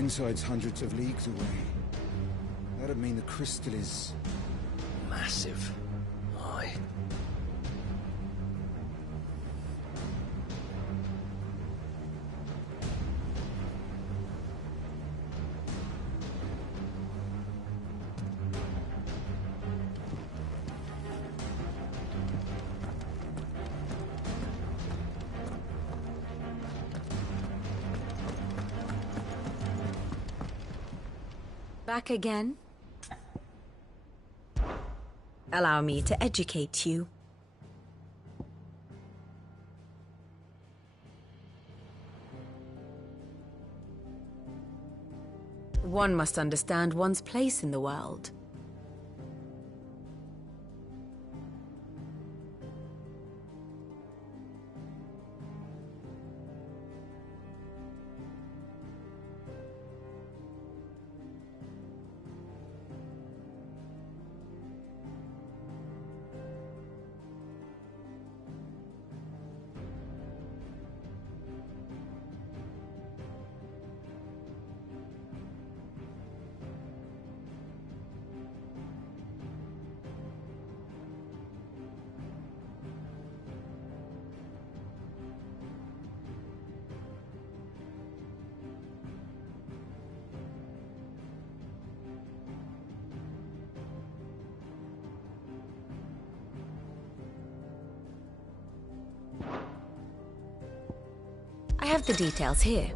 Twinside's hundreds of leagues away. That'd mean the crystal is... massive. Aye. Back again? Allow me to educate you. One must understand one's place in the world. I have the details here.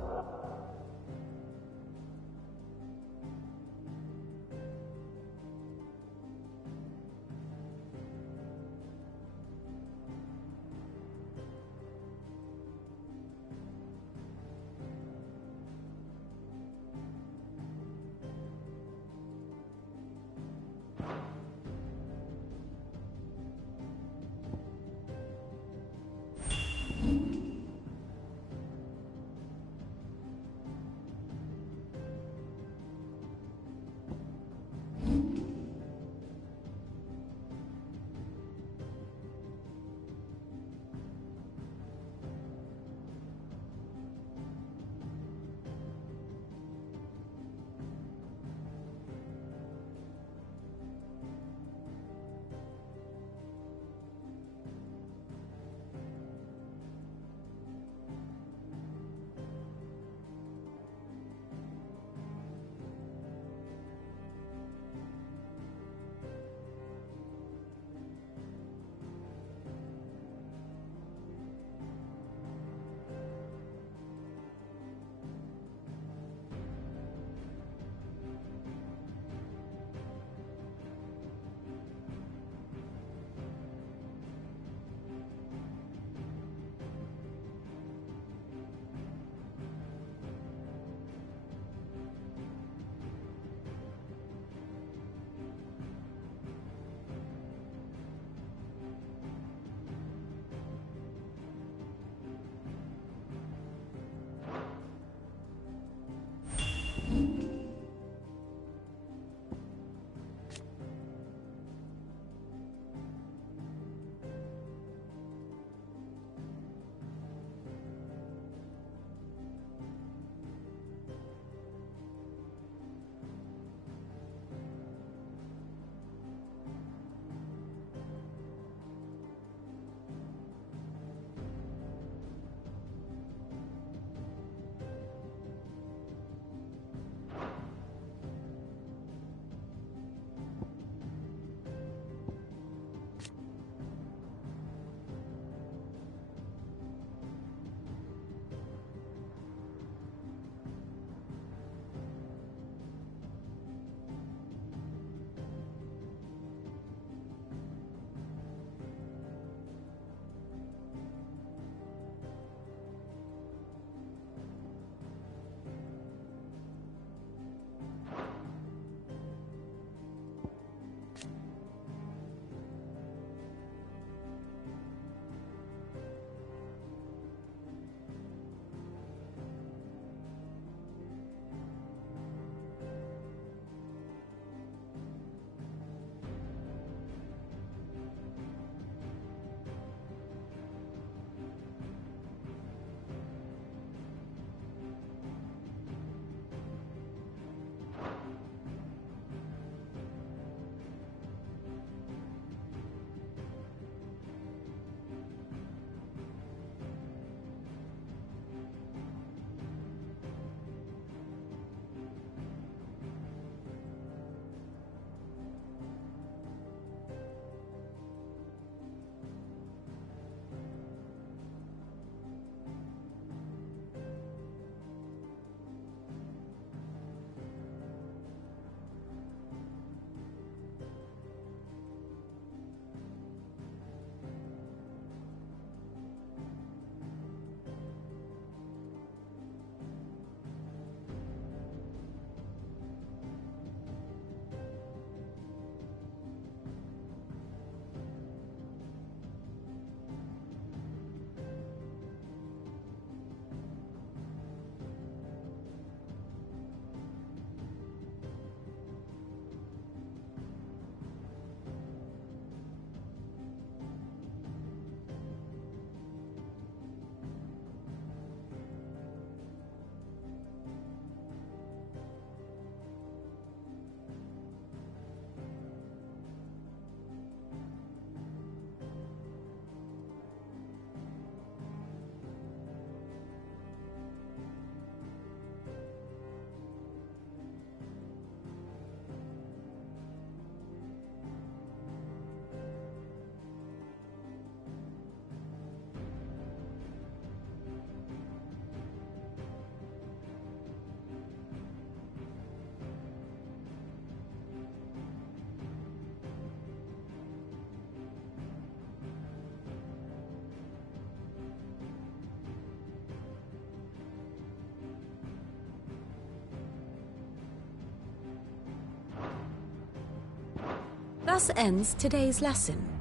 Thus ends today's lesson.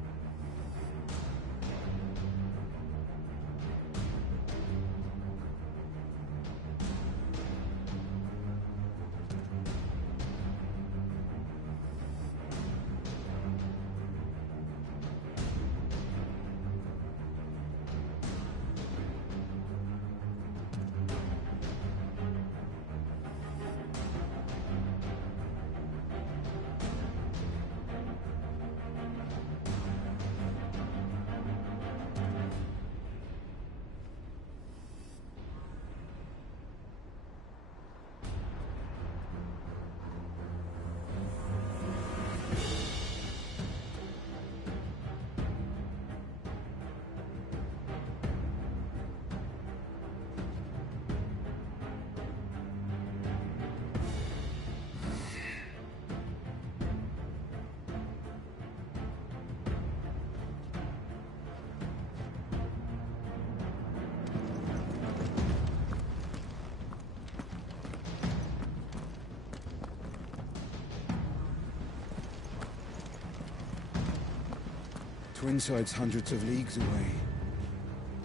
Twinside's hundreds of leagues away.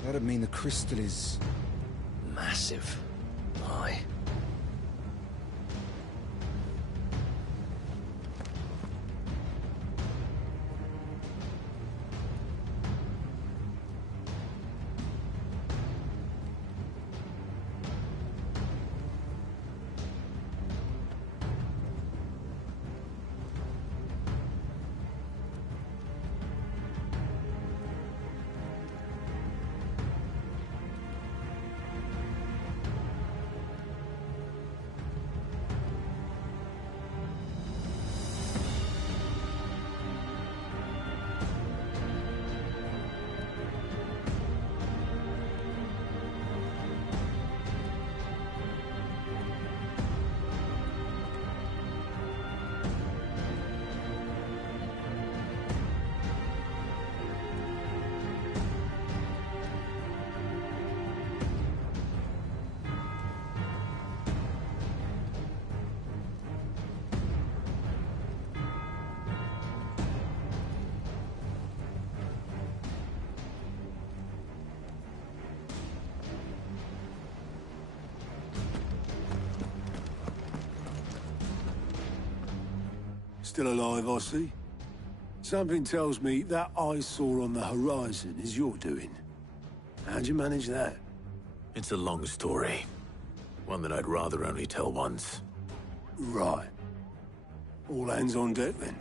That'd mean the crystal is... massive. Aye. Still alive, I see. Something tells me that eyesore on the horizon is your doing. How'd you manage that? It's a long story. One that I'd rather only tell once. Right. All hands on deck, then.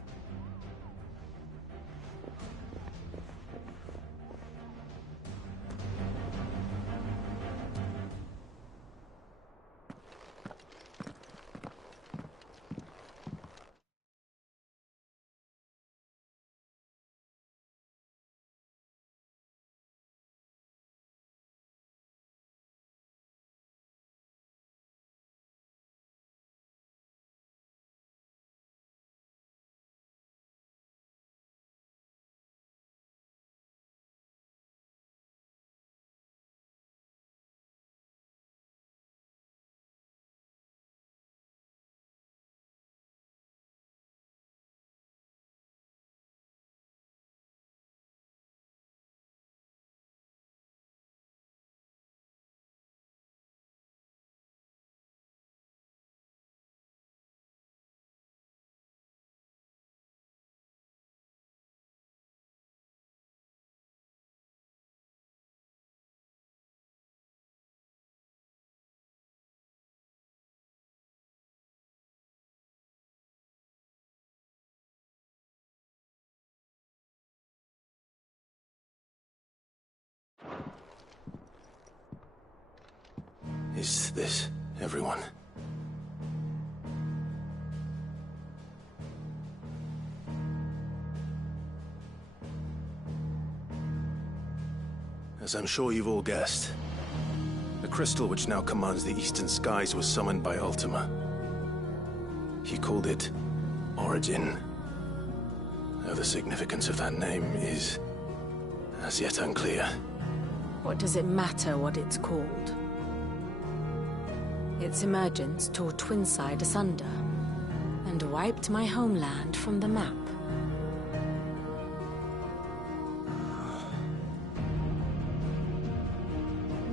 Is this everyone? As I'm sure you've all guessed, the crystal which now commands the eastern skies was summoned by Ultima. He called it Origin. Though the significance of that name is as yet unclear. What does it matter what it's called? Its emergence tore Twinside asunder, and wiped my homeland from the map.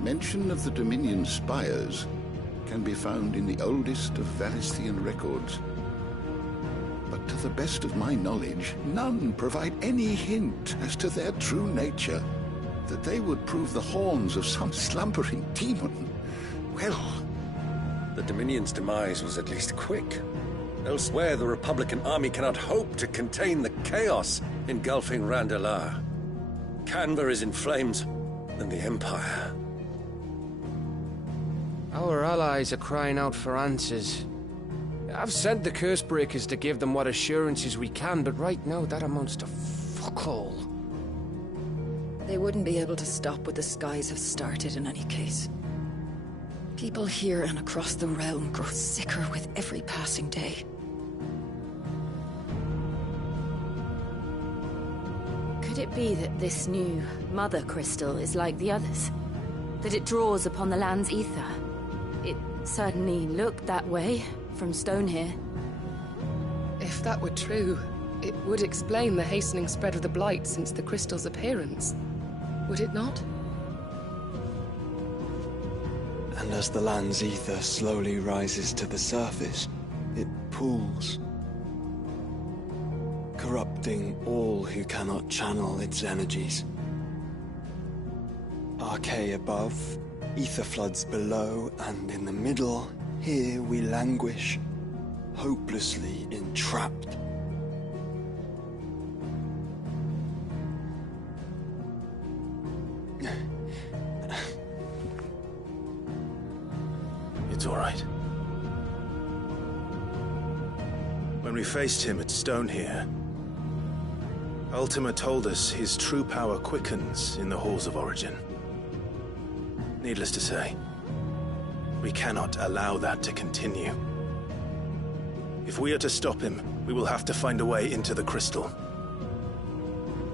Mention of the Dominion spires can be found in the oldest of Valisthian records. But to the best of my knowledge, none provide any hint as to their true nature. That they would prove the horns of some slumbering demon. Well... The Dominion's demise was at least quick. Elsewhere, the Republican army cannot hope to contain the chaos engulfing Randalar. Canva is in flames, and the Empire. Our allies are crying out for answers. I've sent the Cursebreakers to give them what assurances we can, but right now that amounts to fuck all. They wouldn't be able to stop what the skies have started in any case. People here and across the realm grow sicker with every passing day. Could it be that this new Mother Crystal is like the others? That it draws upon the land's ether? It certainly looked that way from stone here. If that were true, it would explain the hastening spread of the Blight since the crystal's appearance. Would it not? And as the land's ether slowly rises to the surface, it pools, corrupting all who cannot channel its energies. Archay above, ether floods below, and in the middle, here we languish, hopelessly entrapped. It's all right. When we faced him at Stone here, Ultima told us his true power quickens in the Halls of Origin. Needless to say, we cannot allow that to continue. If we are to stop him, we will have to find a way into the crystal.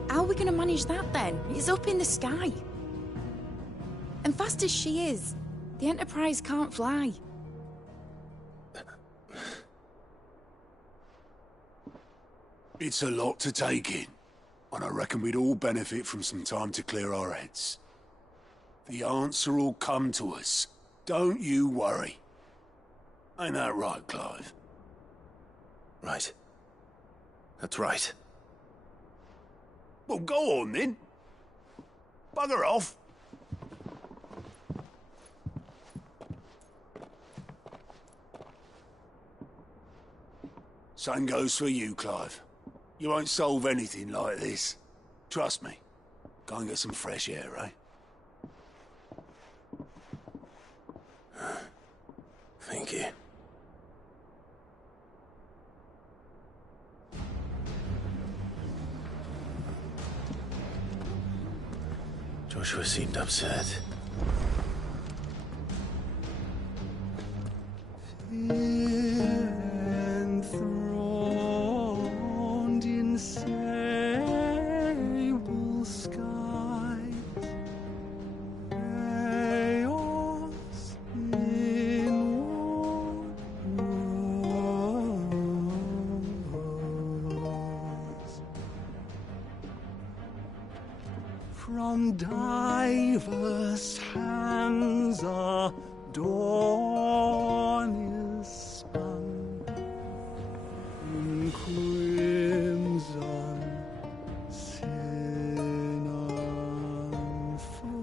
How are we going to manage that then? It's up in the sky. And fast as she is, the Enterprise can't fly. It's a lot to take in, and I reckon we'd all benefit from some time to clear our heads. The answer will come to us. Don't you worry. Ain't that right, Clive? Right. That's right. Well, go on then. Bugger off. Same goes for you, Clive. You won't solve anything like this. Trust me. Go and get some fresh air, eh? Thank you. Joshua seemed upset. Enthroned in sable skies, chaos inward grows. From diverse hands a dawn is spun in crimson sin unfurls.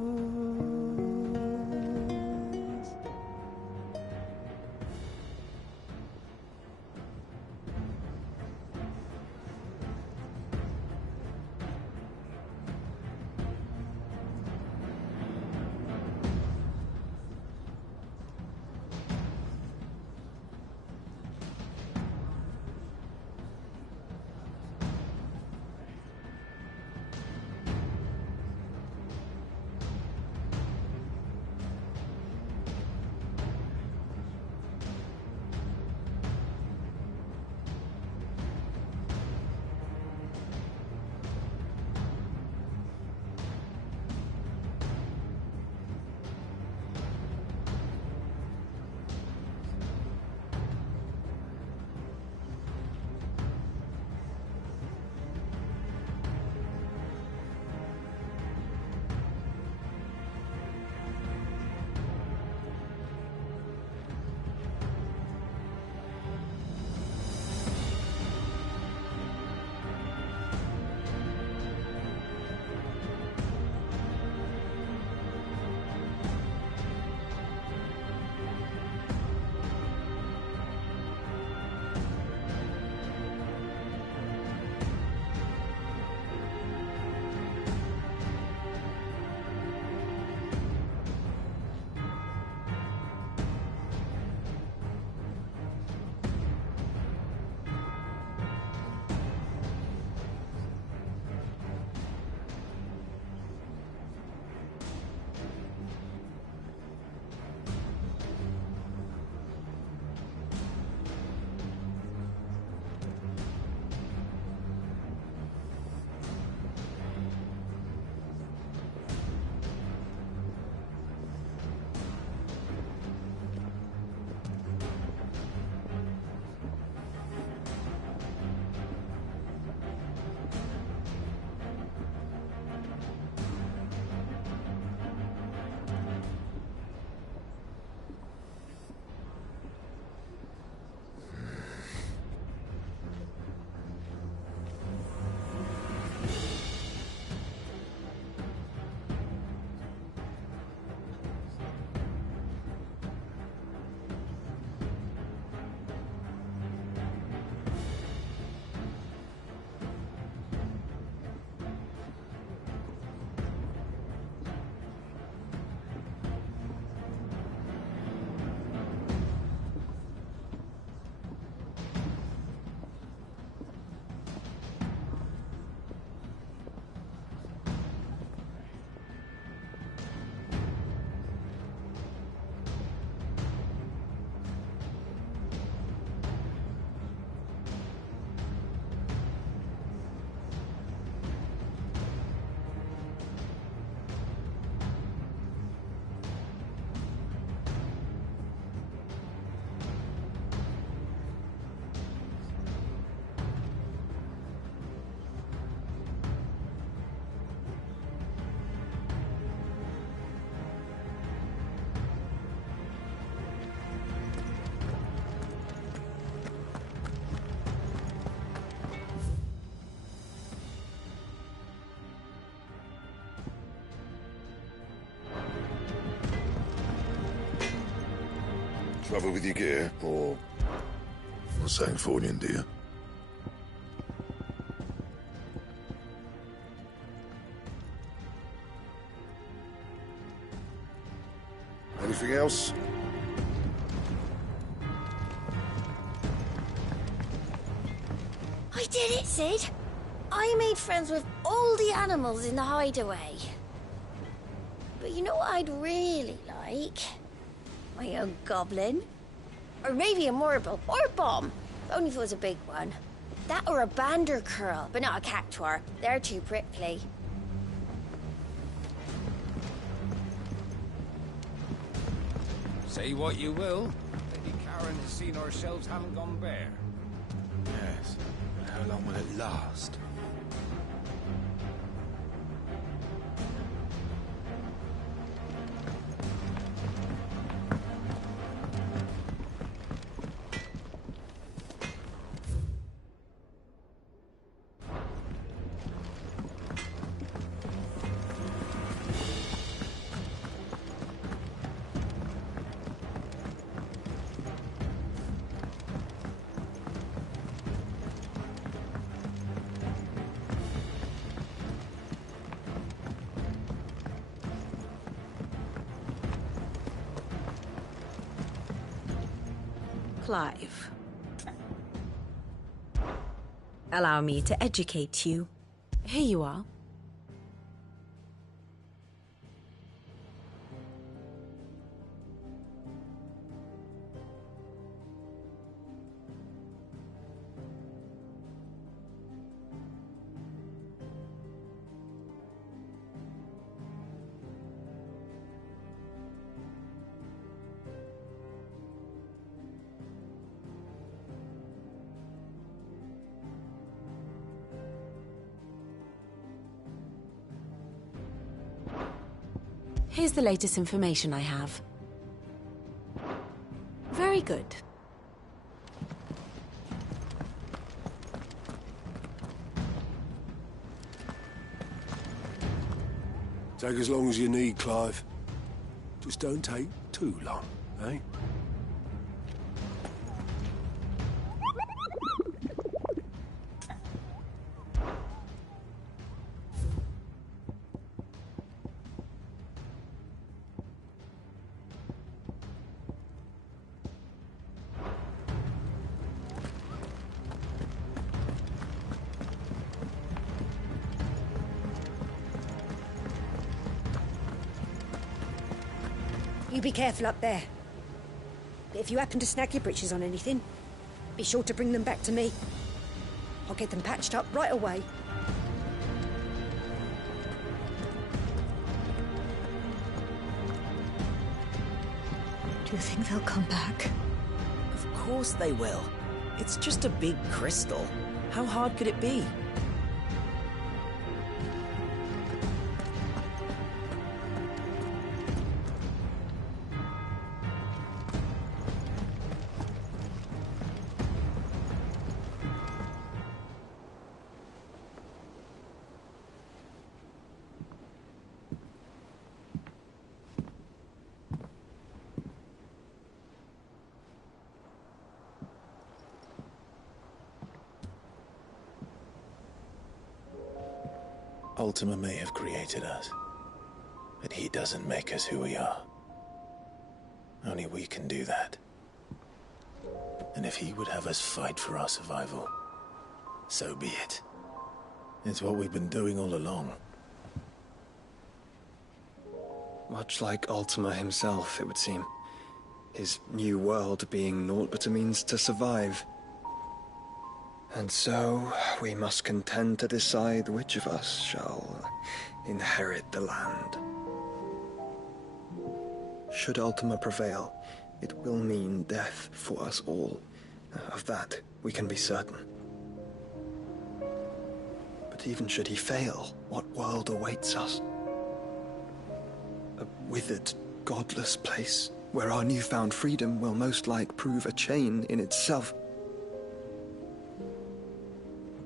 Trouble with your gear, or something for you, dear? Anything else? I did it, Sid! I made friends with all the animals in the hideaway. But you know what I'd really like? My own goblin. Or maybe a morble, or a bomb. Only if it was a big one. That or a bander curl, but not a cactuar. They're too prickly. Say what you will, Lady Karen has seen our shelves haven't gone bare. Yes. But how long will it last? Clive. Allow me to educate you. Here you are. Here's the latest information I have. Very good. Take as long as you need, Clive. Just don't take too long, eh? You be careful up there. But if you happen to snag your britches on anything, be sure to bring them back to me. I'll get them patched up right away. Do you think they'll come back? Of course they will. It's just a big crystal. How hard could it be? Ultima may have created us, but he doesn't make us who we are. Only we can do that. And if he would have us fight for our survival, so be it. It's what we've been doing all along. Much like Ultima himself, it would seem. His new world being naught but a means to survive. And so, we must contend to decide which of us shall inherit the land. Should Ultima prevail, it will mean death for us all. Of that, we can be certain. But even should he fail, what world awaits us? A withered, godless place, where our newfound freedom will most like prove a chain in itself.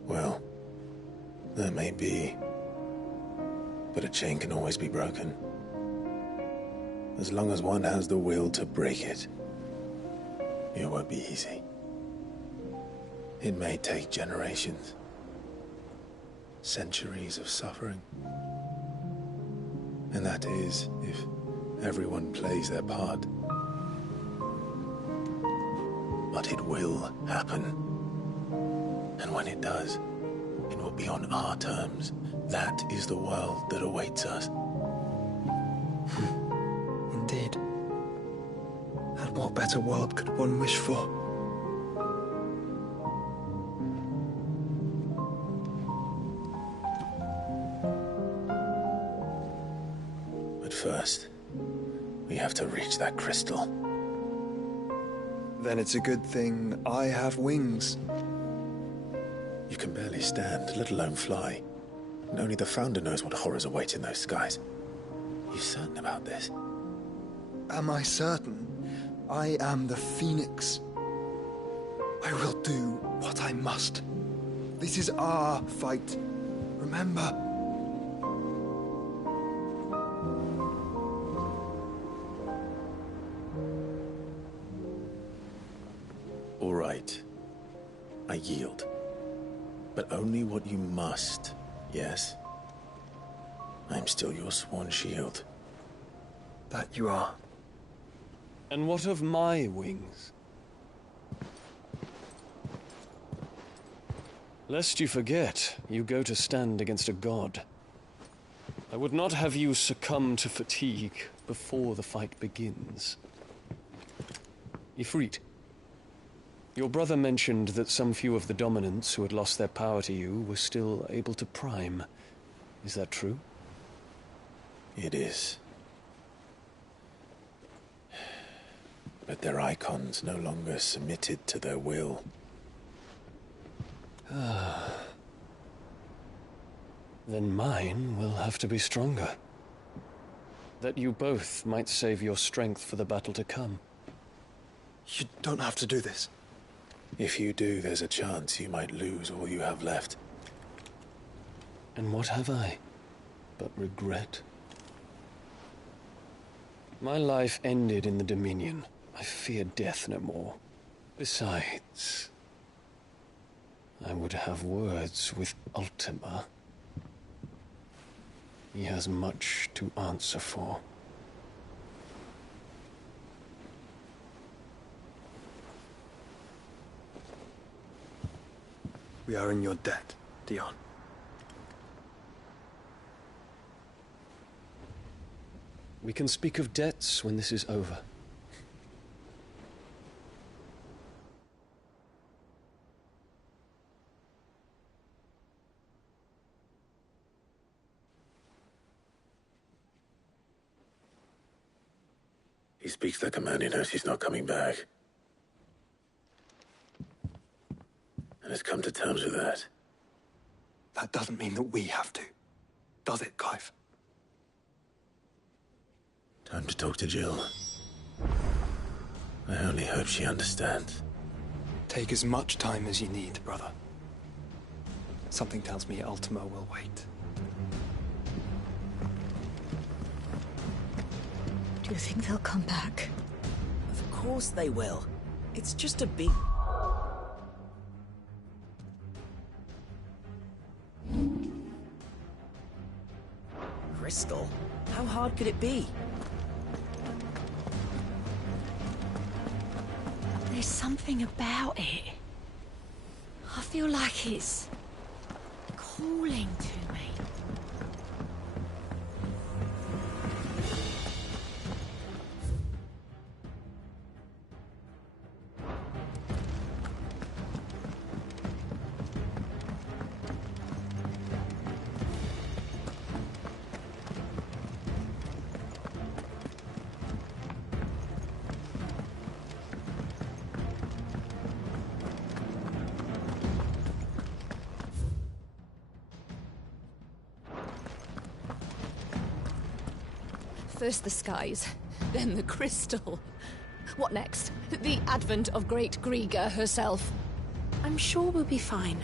Well, that may be, but a chain can always be broken. As long as one has the will to break it. It won't be easy. It may take generations. Centuries of suffering. And that is, if everyone plays their part. But it will happen. And when it does, it will be on our terms. That is the world that awaits us. Indeed. And what better world could one wish for? But first, we have to reach that crystal. Then it's a good thing I have wings. You can barely stand, let alone fly. And only the Founder knows what horrors await in those skies. Are you certain about this? Am I certain? I am the Phoenix. I will do what I must. This is our fight. Remember? All right. I yield. But only what you must, yes? I'm still your sworn shield. That you are. And what of my wings? Lest you forget, you go to stand against a god. I would not have you succumb to fatigue before the fight begins. Ifrit, your brother mentioned that some few of the dominants who had lost their power to you were still able to prime. Is that true? It is. But their icons no longer submitted to their will. Then mine will have to be stronger. That you both might save your strength for the battle to come. You don't have to do this. If you do, there's a chance you might lose all you have left. And what have I but regret? My life ended in the Dominion. I fear death no more. Besides, I would have words with Ultima. He has much to answer for. We are in your debt, Dion. We can speak of debts when this is over. He speaks like a man who knows he's not coming back. And has come to terms with that. That doesn't mean that we have to, does it, Clive? Time to talk to Jill. I only hope she understands. Take as much time as you need, brother. Something tells me Ultima will wait. Do you think they'll come back? Of course they will. It's just a big... Crystal? How hard could it be? There's something about it. I feel like it's calling to me. First the skies, then the crystal. What next? The advent of Great Griga herself. I'm sure we'll be fine.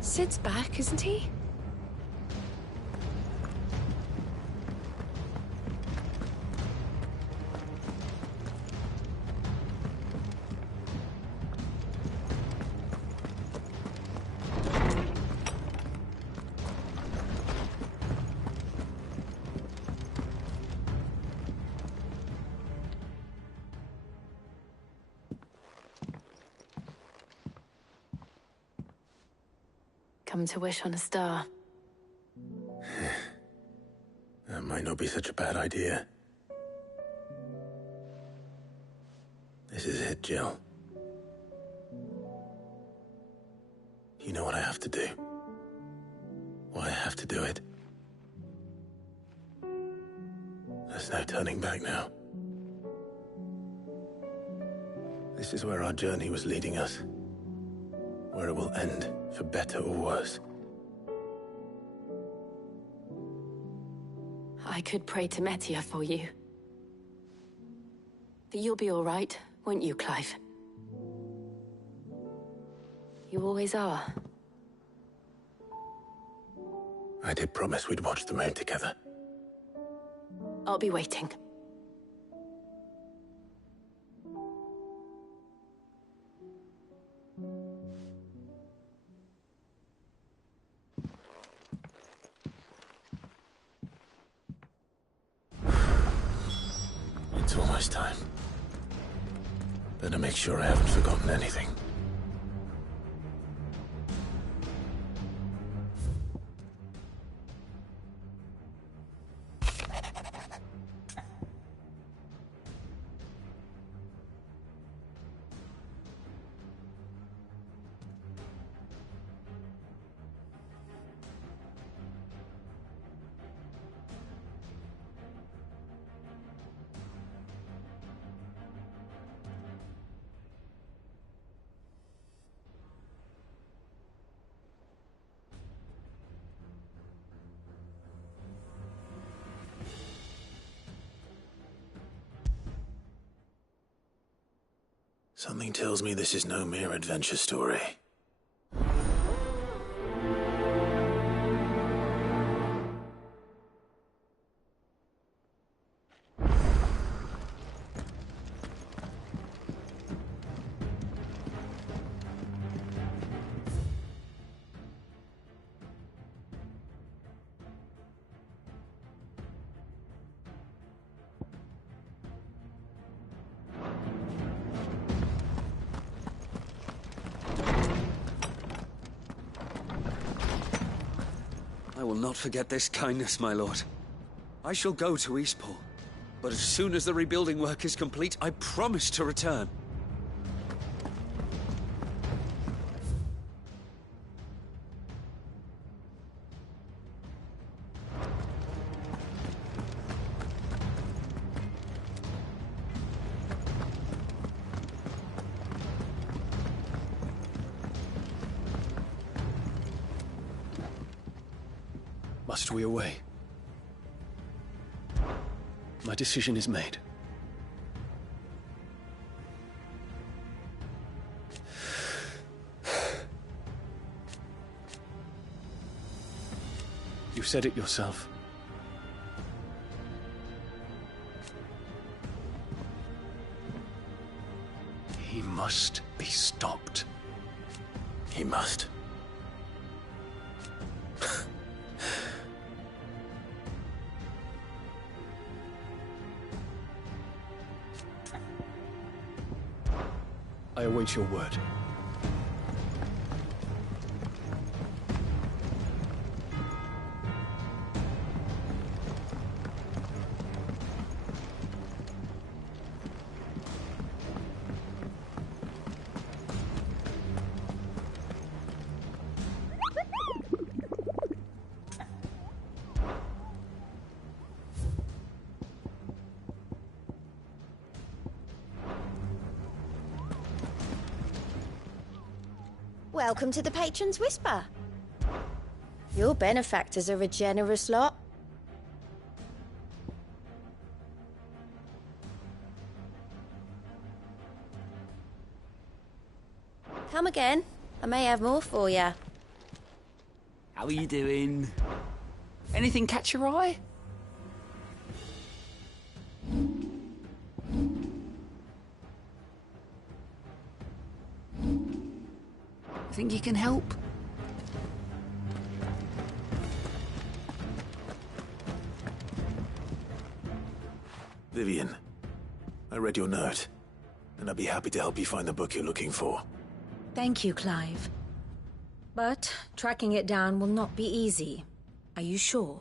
Sid's back, isn't he? Come to wish on a star. That might not be such a bad idea. This is it, Jill. You know what I have to do. Why I have to do it. There's no turning back now. This is where our journey was leading us. Where it will end, for better or worse. I could pray to Metia for you. But you'll be all right, won't you, Clive? You always are. I did promise we'd watch the moon together. I'll be waiting. It's almost time. Better make sure I haven't forgotten anything. Something tells me this is no mere adventure story. I will not forget this kindness, my lord. I shall go to Eastport, but as soon as the rebuilding work is complete, I promise to return. Must we away? My decision is made. You said it yourself. He must be stopped. He must. I await your word. Welcome to the Patron's Whisper. Your benefactors are a generous lot. Come again. I may have more for you. How are you doing? Anything catch your eye? Think you can help? Vivian, I read your note, and I'd be happy to help you find the book you're looking for. Thank you, Clive. But tracking it down will not be easy. Are you sure?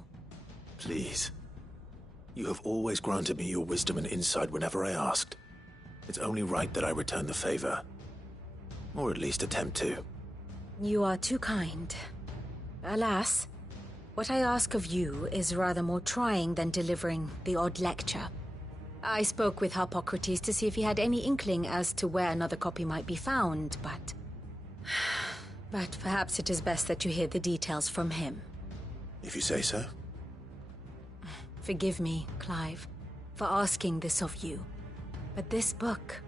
Please. You have always granted me your wisdom and insight whenever I asked. It's only right that I return the favor. Or at least attempt to. You are too kind. Alas, what I ask of you is rather more trying than delivering the odd lecture. I spoke with Harpocrates to see if he had any inkling as to where another copy might be found, but... But perhaps it is best that you hear the details from him. If you say so. Forgive me, Clive, for asking this of you. But this book,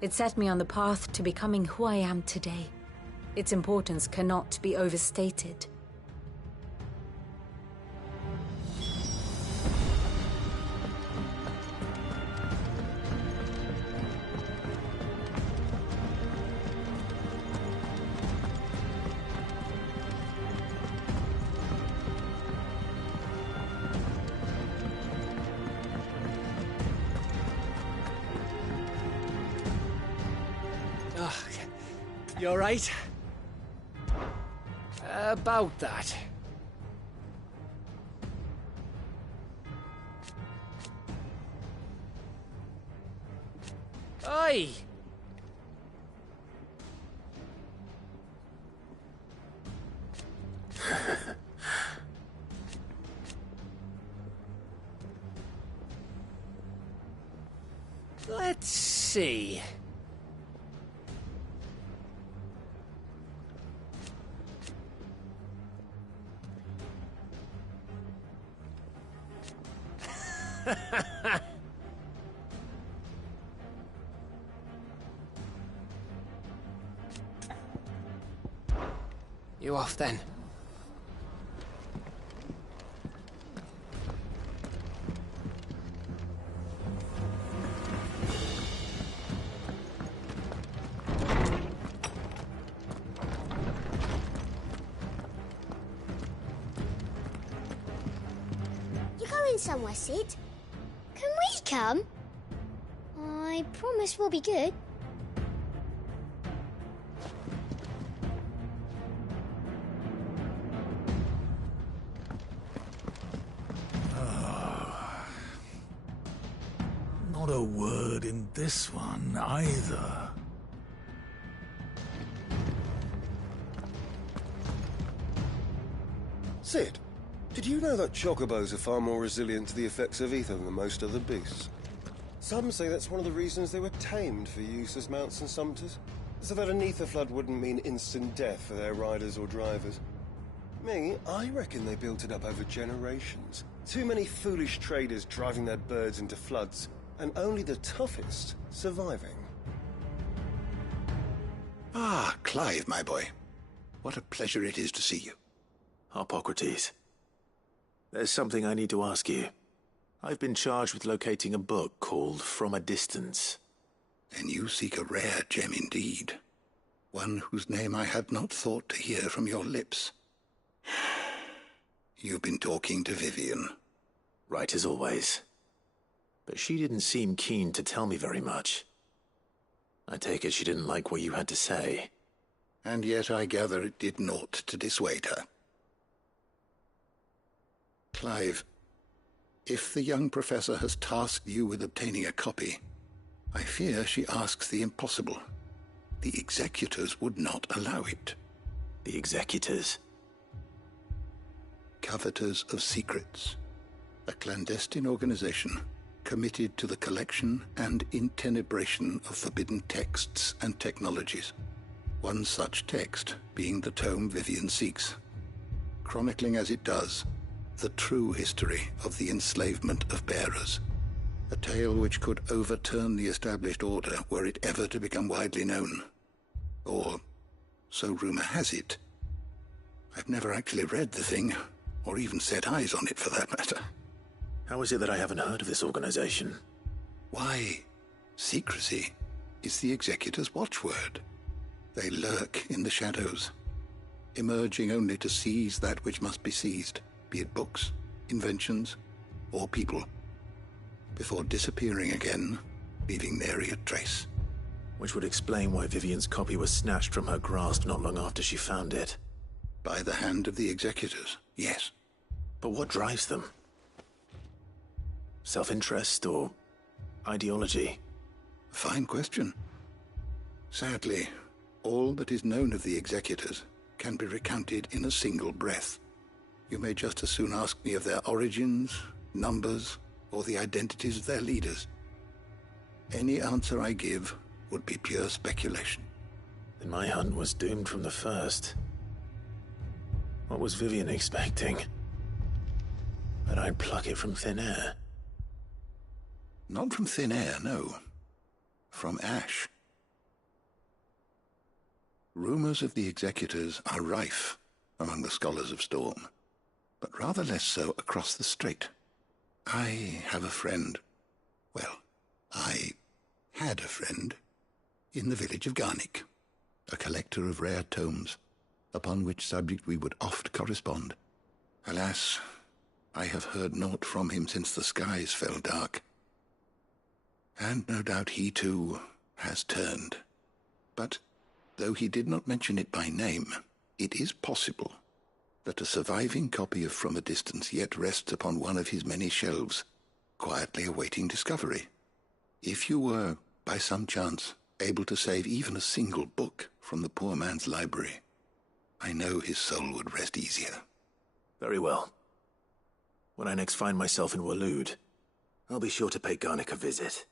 it set me on the path to becoming who I am today. Its importance cannot be overstated. You alright? About that. Oi! Let's see. You off then? You going somewhere, Sid? Can we come? I promise we'll be good. Not a word in this one, either. Sid, did you know that chocobos are far more resilient to the effects of ether than most other beasts? Some say that's one of the reasons they were tamed for use as mounts and sumpters, so that an ether flood wouldn't mean instant death for their riders or drivers. Me, I reckon they built it up over generations. Too many foolish traders driving their birds into floods, and only the toughest surviving. Ah, Clive, my boy. What a pleasure it is to see you. Harpocrates. There's something I need to ask you. I've been charged with locating a book called From a Distance. Then you seek a rare gem indeed. One whose name I had not thought to hear from your lips. You've been talking to Vivian. Right as always. But she didn't seem keen to tell me very much. I take it she didn't like what you had to say. And yet I gather it did naught to dissuade her. Clive, if the young professor has tasked you with obtaining a copy, I fear she asks the impossible. The executors would not allow it. The executors? Coveters of Secrets. A clandestine organization committed to the collection and intenebration of forbidden texts and technologies. One such text being the tome Vivian seeks, chronicling as it does the true history of the enslavement of bearers. A tale which could overturn the established order were it ever to become widely known. Or, so rumor has it. I've never actually read the thing, or even set eyes on it for that matter. How is it that I haven't heard of this organization? Why, secrecy is the executor's watchword. They lurk in the shadows, emerging only to seize that which must be seized, be it books, inventions, or people, before disappearing again, leaving nary a trace. Which would explain why Vivian's copy was snatched from her grasp not long after she found it. By the hand of the executors, yes. But what drives them? Self-interest or ideology? Fine question. Sadly, all that is known of the executors can be recounted in a single breath. You may just as soon ask me of their origins, numbers, or the identities of their leaders. Any answer I give would be pure speculation. Then my hunt was doomed from the first. What was Vivian expecting? That I'd pluck it from thin air? Not from thin air, no. From ash. Rumors of the executors are rife among the scholars of Storm, but rather less so across the strait. I have a friend. Well, I had a friend in the village of Garnick, a collector of rare tomes, upon which subject we would oft correspond. Alas, I have heard naught from him since the skies fell dark. And no doubt he, too, has turned. But, though he did not mention it by name, it is possible that a surviving copy of From a Distance yet rests upon one of his many shelves, quietly awaiting discovery. If you were, by some chance, able to save even a single book from the poor man's library, I know his soul would rest easier. Very well. When I next find myself in Waloed, I'll be sure to pay Garnick a visit.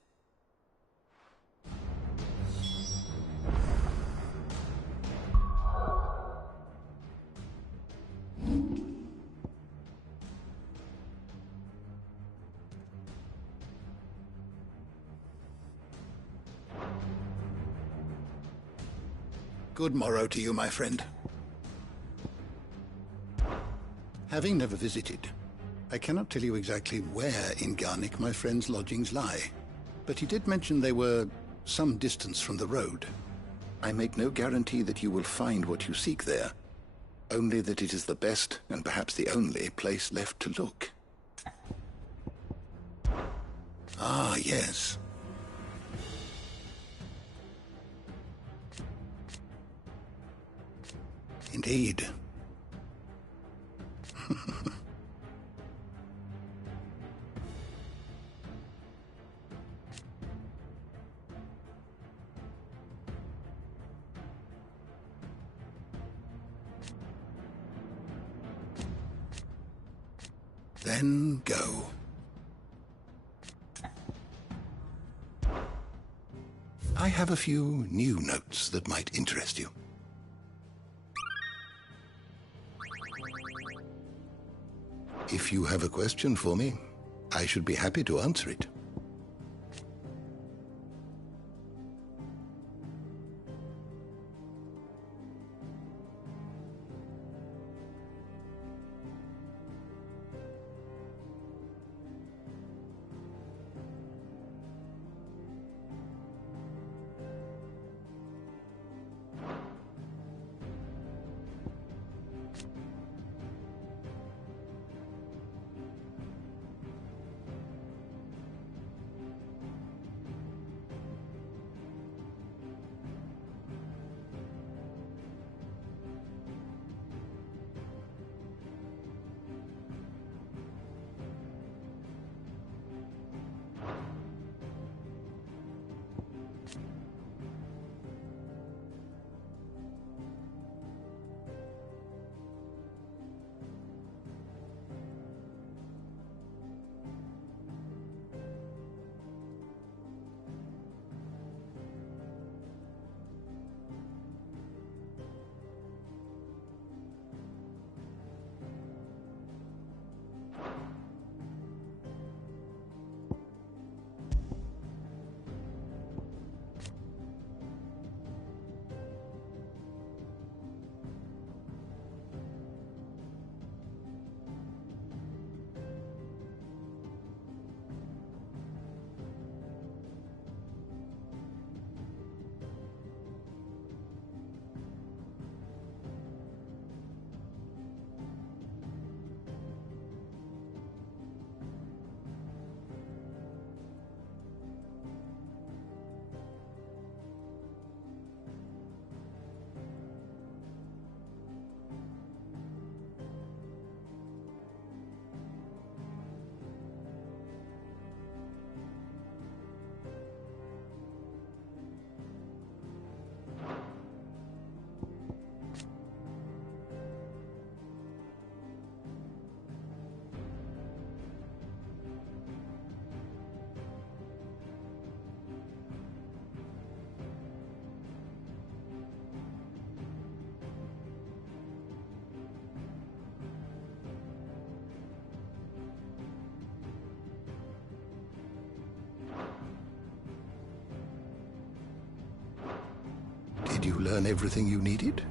Good morrow to you, my friend. Having never visited, I cannot tell you exactly where in Garnick my friend's lodgings lie, but he did mention they were some distance from the road. I make no guarantee that you will find what you seek there, only that it is the best and perhaps the only place left to look. Ah, yes. Indeed. Then go. I have a few new notes that might interest you. If you have a question for me, I should be happy to answer it. Did you learn everything you needed?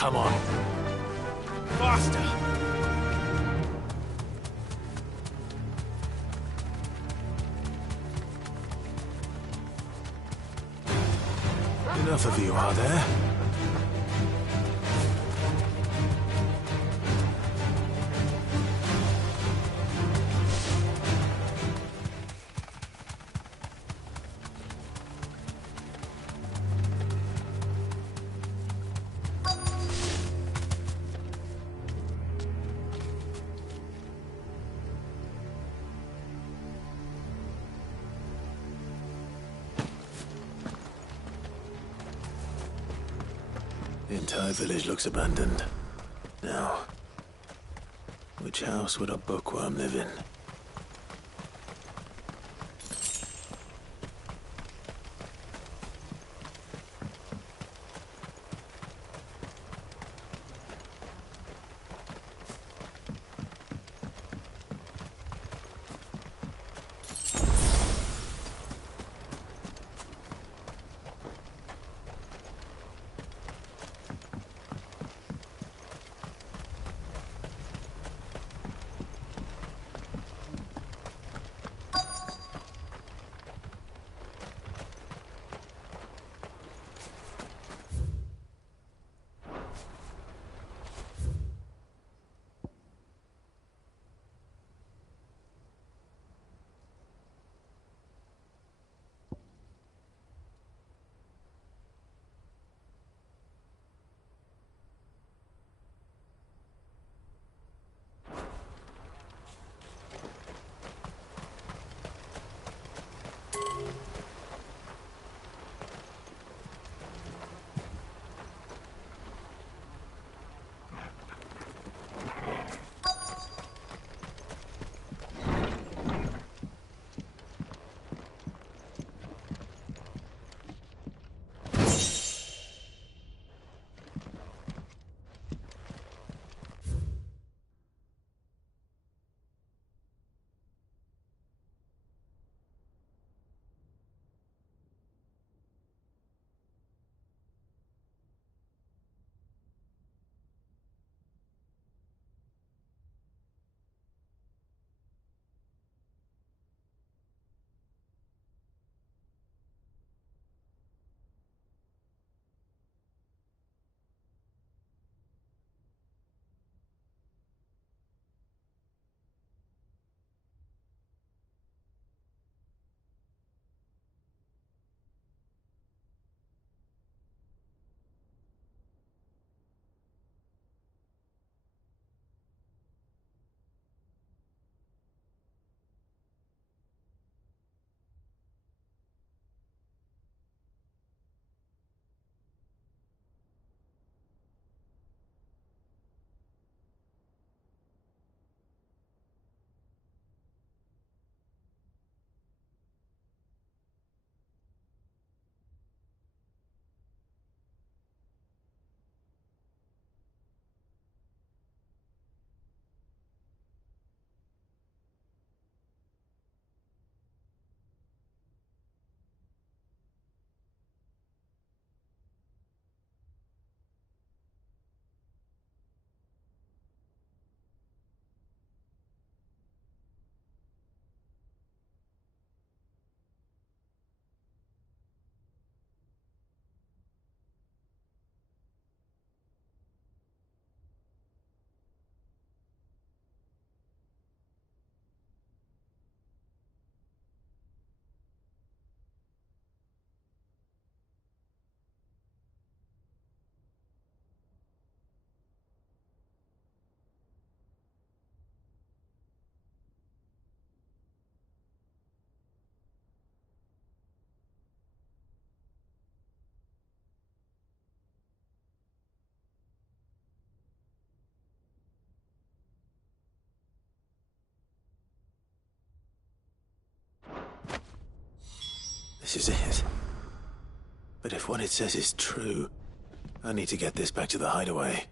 Come on. Faster! Enough of you, are there? The entire village looks abandoned. Now, which house would a bookworm live in? This is it. But if what it says is true, I need to get this back to the hideaway.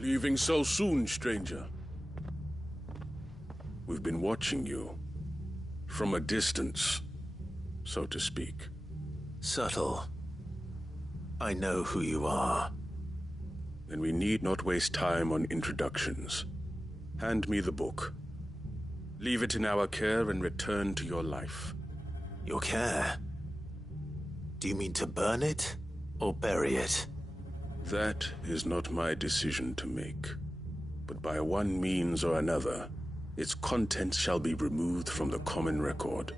Leaving so soon, stranger? We've been watching you. From a distance, so to speak. Subtle. I know who you are. Then we need not waste time on introductions. Hand me the book. Leave it in our care and return to your life. Your care? Do you mean to burn it, or bury it? That is not my decision to make. But by one means or another, its contents shall be removed from the common record.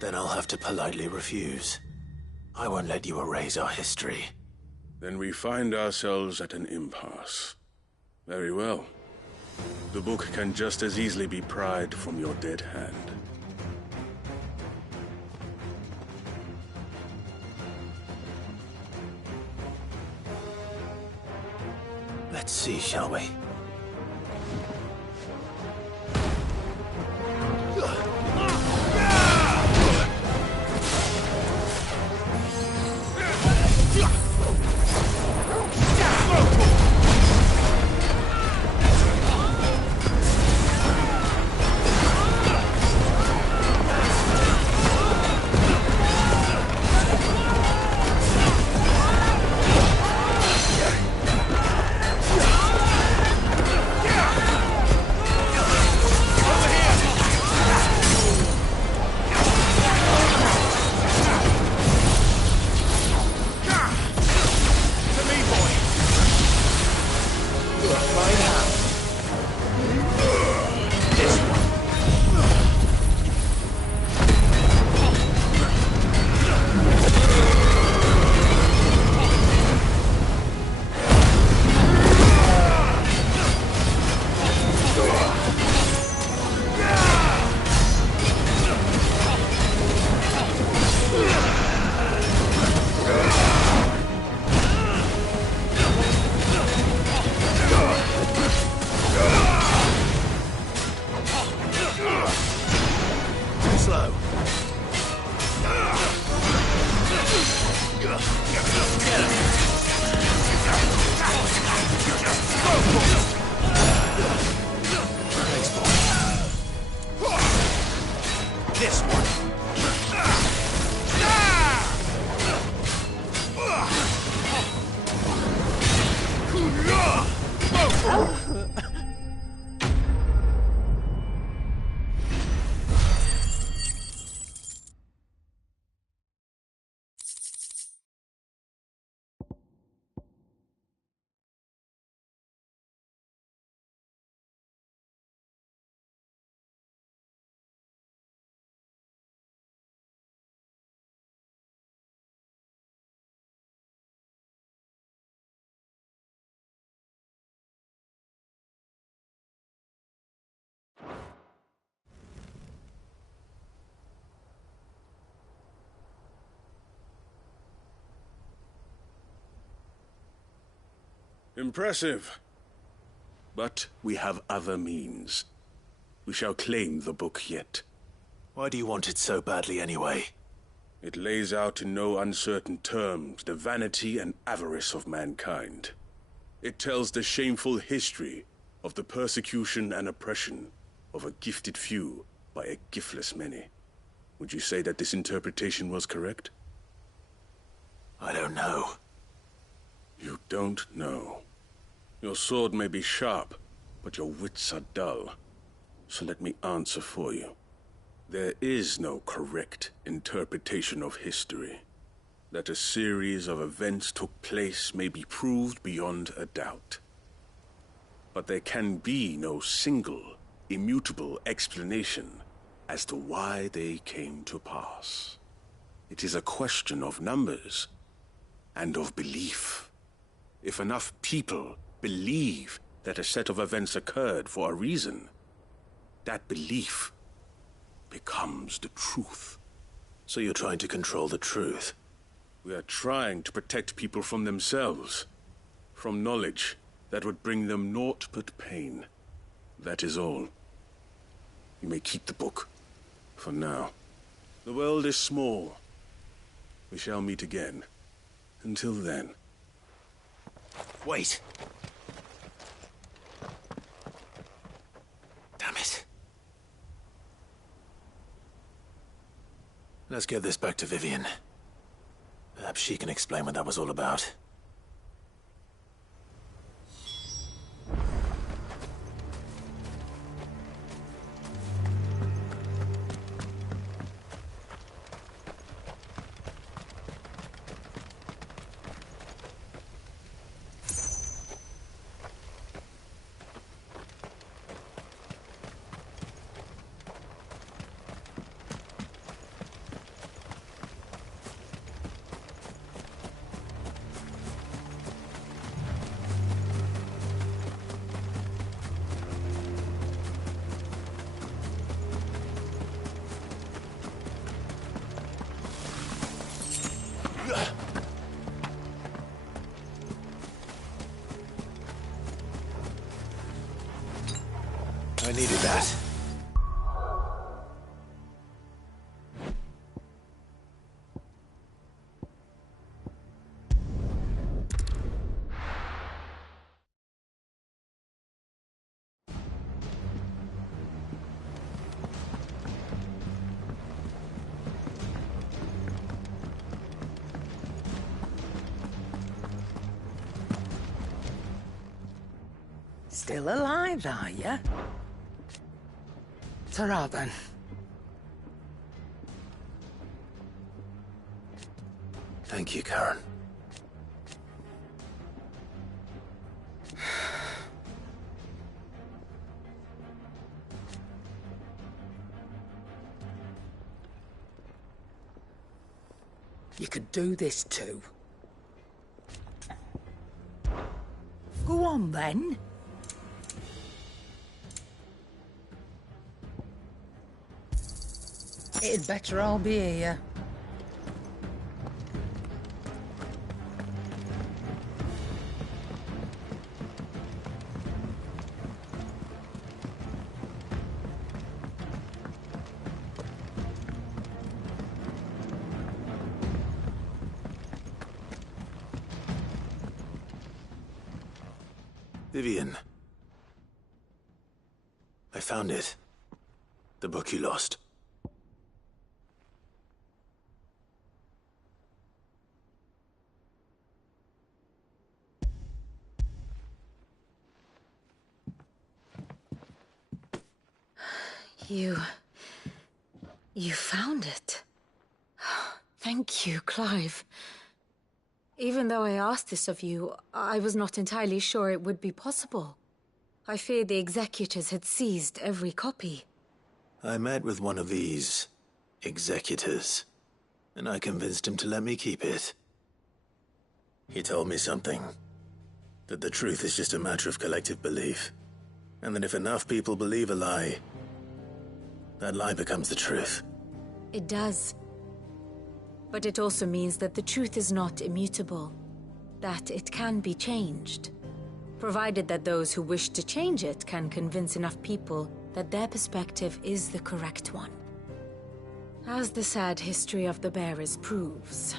Then I'll have to politely refuse. I won't let you erase our history. Then we find ourselves at an impasse. Very well. The book can just as easily be pried from your dead hand. Let's see, shall we? Impressive. But we have other means. We shall claim the book yet. Why do you want it so badly anyway? It lays out in no uncertain terms the vanity and avarice of mankind. It tells the shameful history of the persecution and oppression of a gifted few by a giftless many. Would you say that this interpretation was correct? I don't know. You don't know. Your sword may be sharp, but your wits are dull. So let me answer for you. There is no correct interpretation of history. That a series of events took place may be proved beyond a doubt. But there can be no single, immutable explanation as to why they came to pass. It is a question of numbers and of belief. If enough people believe that a set of events occurred for a reason, that belief becomes the truth. So you're trying to control the truth? We are trying to protect people from themselves, from knowledge that would bring them naught but pain. That is all. You may keep the book, for now. The world is small. We shall meet again. Until then. Wait! Damn it. Let's get this back to Vivian. Perhaps she can explain what that was all about. I needed that. Still alive, are you? Ta-ra, then. Thank you, Karen. You could do this too. Go on, then. It'd better all be here. Vivian. I found it. The book you lost. You found it. Thank you, Clive. Even though I asked this of you, I was not entirely sure it would be possible. I feared the executors had seized every copy. I met with one of these executors, and I convinced him to let me keep it. He told me something. That the truth is just a matter of collective belief. And that if enough people believe a lie, that lie becomes the truth. It does. But it also means that the truth is not immutable. That it can be changed. Provided that those who wish to change it can convince enough people that their perspective is the correct one. As the sad history of the bearers proves.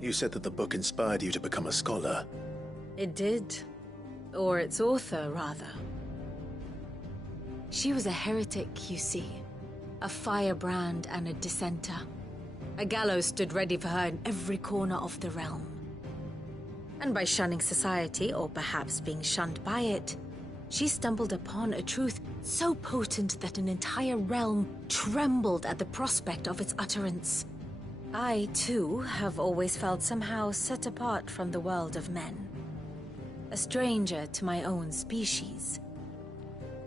You said that the book inspired you to become a scholar. It did. Or its author, rather. She was a heretic, you see. A firebrand and a dissenter. A gallows stood ready for her in every corner of the realm. And by shunning society, or perhaps being shunned by it, she stumbled upon a truth so potent that an entire realm trembled at the prospect of its utterance. I, too, have always felt somehow set apart from the world of men. A stranger to my own species.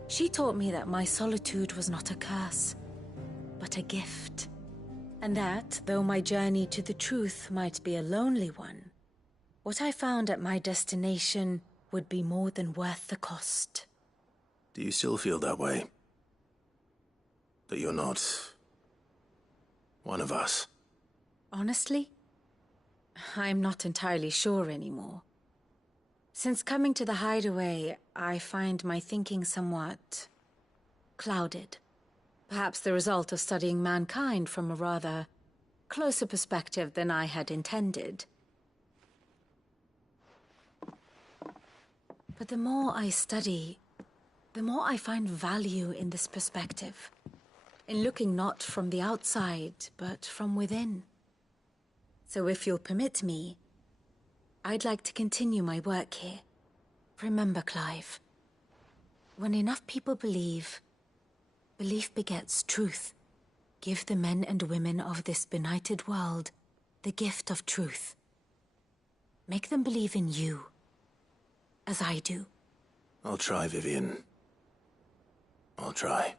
She taught me that my solitude was not a curse, but a gift. And that, though my journey to the truth might be a lonely one, what I found at my destination would be more than worth the cost. Do you still feel that way? That you're not one of us? Honestly, I'm not entirely sure anymore. Since coming to the hideaway, I find my thinking somewhat clouded. Perhaps the result of studying mankind from a rather closer perspective than I had intended. But the more I study, the more I find value in this perspective. In looking not from the outside, but from within. So if you'll permit me, I'd like to continue my work here. Remember, Clive, when enough people believe, belief begets truth. Give the men and women of this benighted world the gift of truth. Make them believe in you, as I do. I'll try, Vivian. I'll try.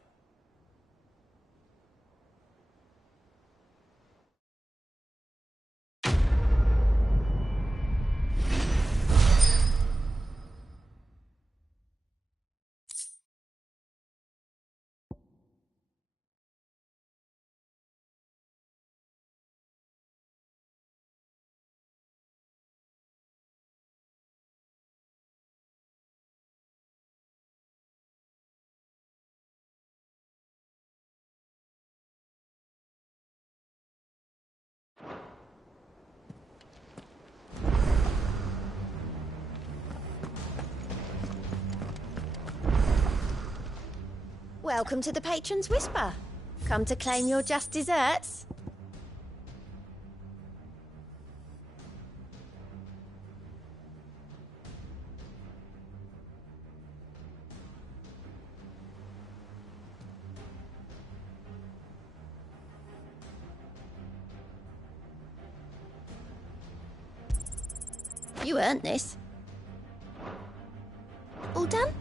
Welcome to the Patron's Whisper. Come to claim your just desserts? You earned this. All done?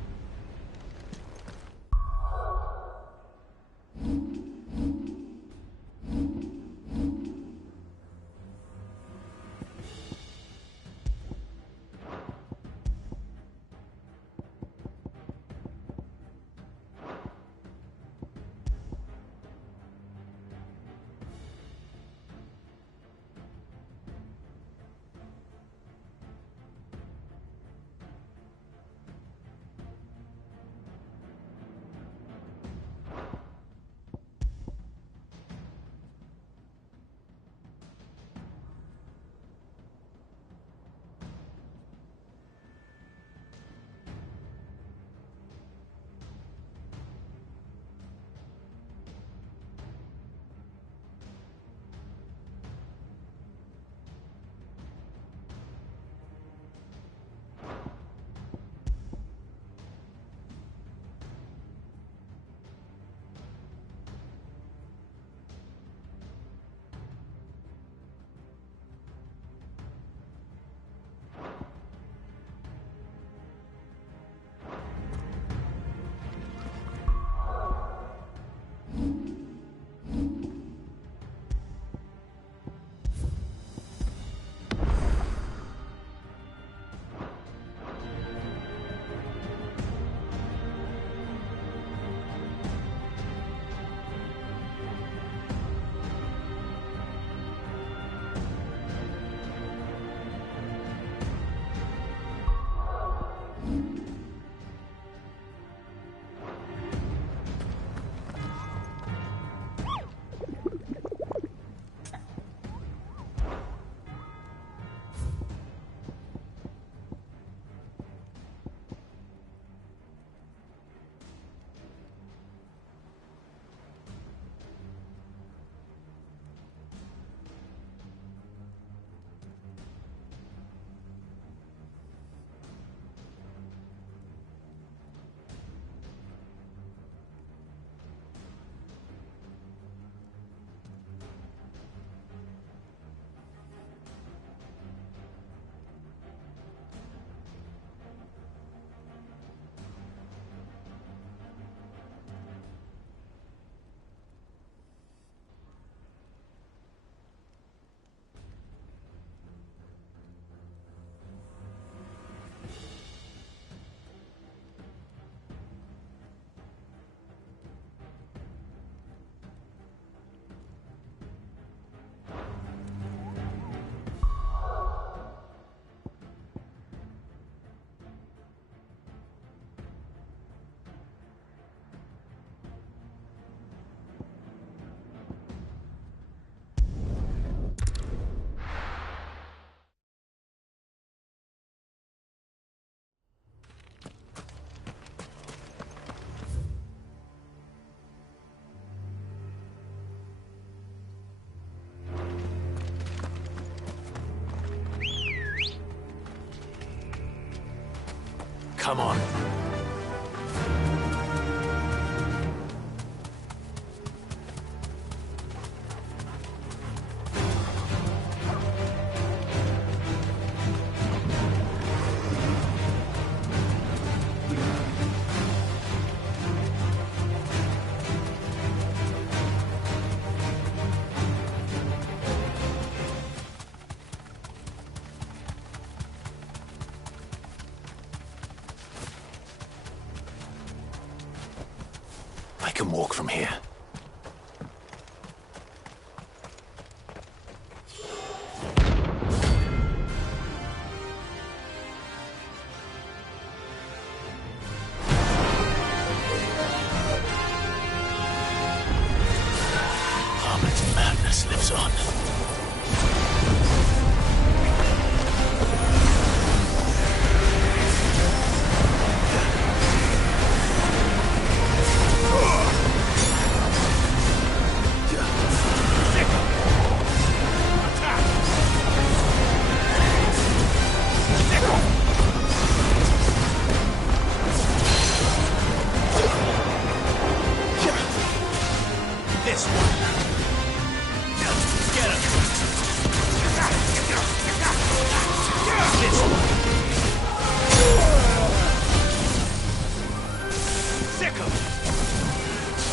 Come on. I can walk from here. Harmon's madness lives on. Oh! Second.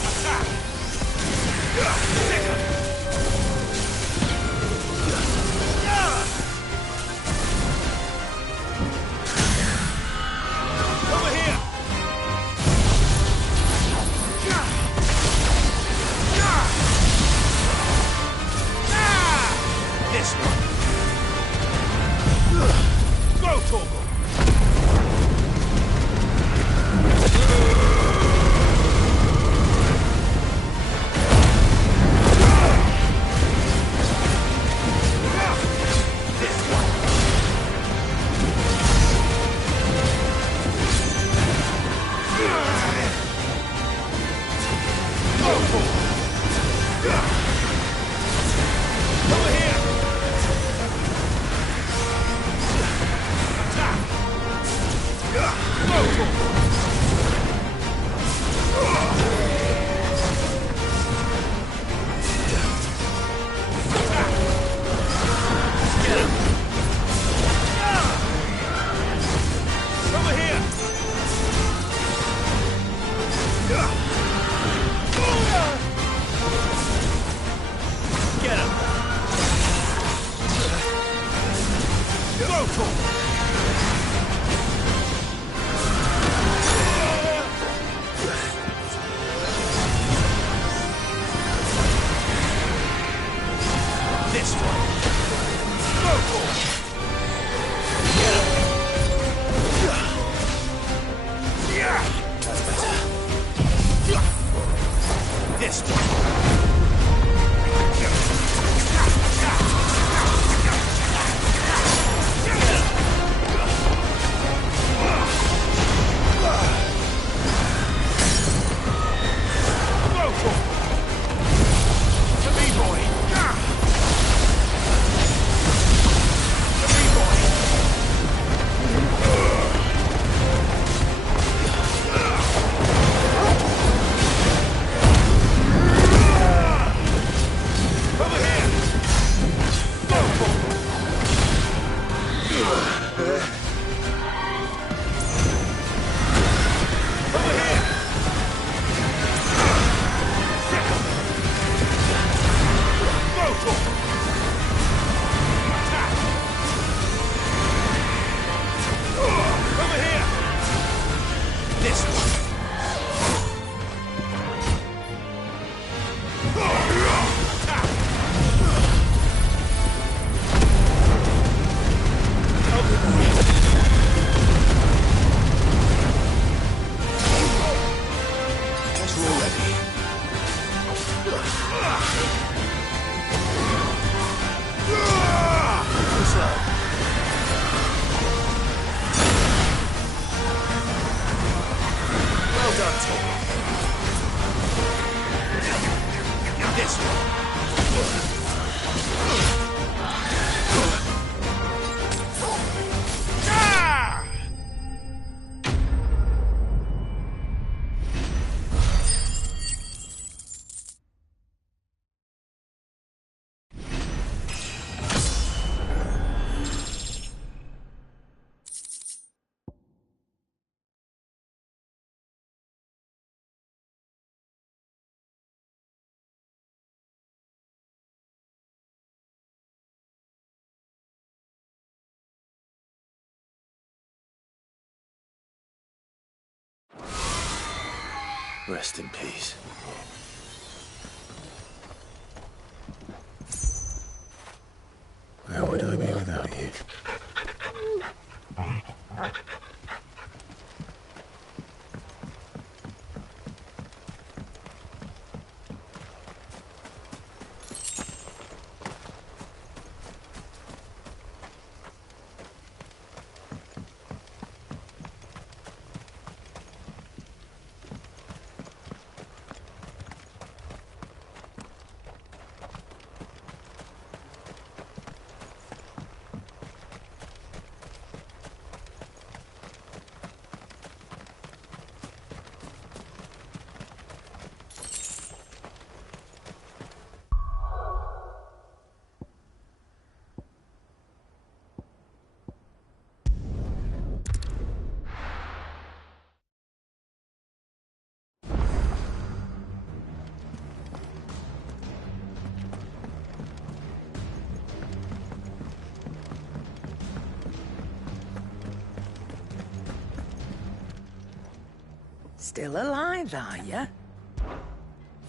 Attack. Second. Over here. This one. Go, Torgal. Rest in peace. Where would I be without you? Still alive, are you?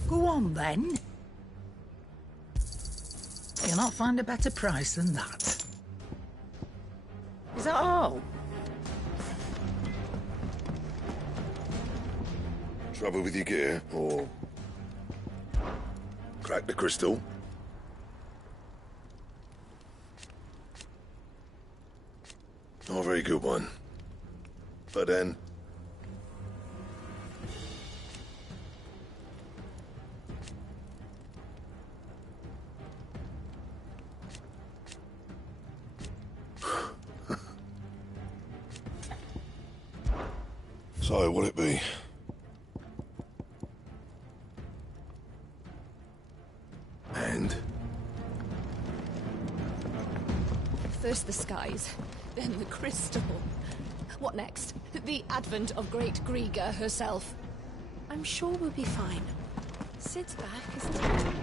Go on, then. You'll not find a better price than that. Is that all? Trouble with your gear, or crack the crystal? Not a very good one. But then... So, what'll it be? And? First the skies, then the crystal. What next? The advent of great Griga herself. I'm sure we'll be fine. Sid's back, isn't it?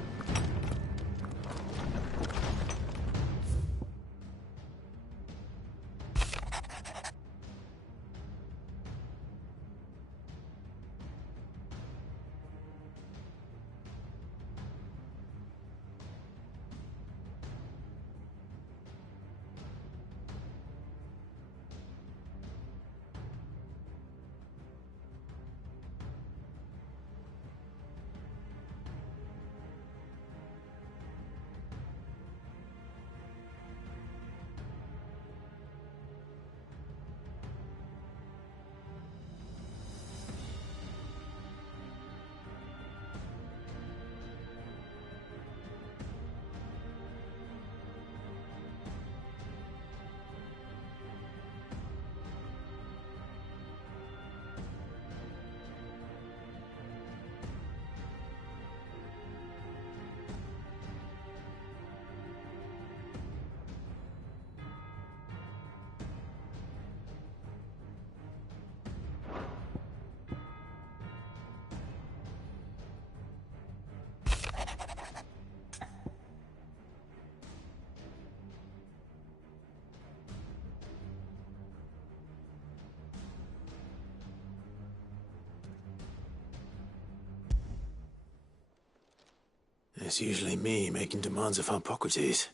It's usually me making demands of Hippocrates.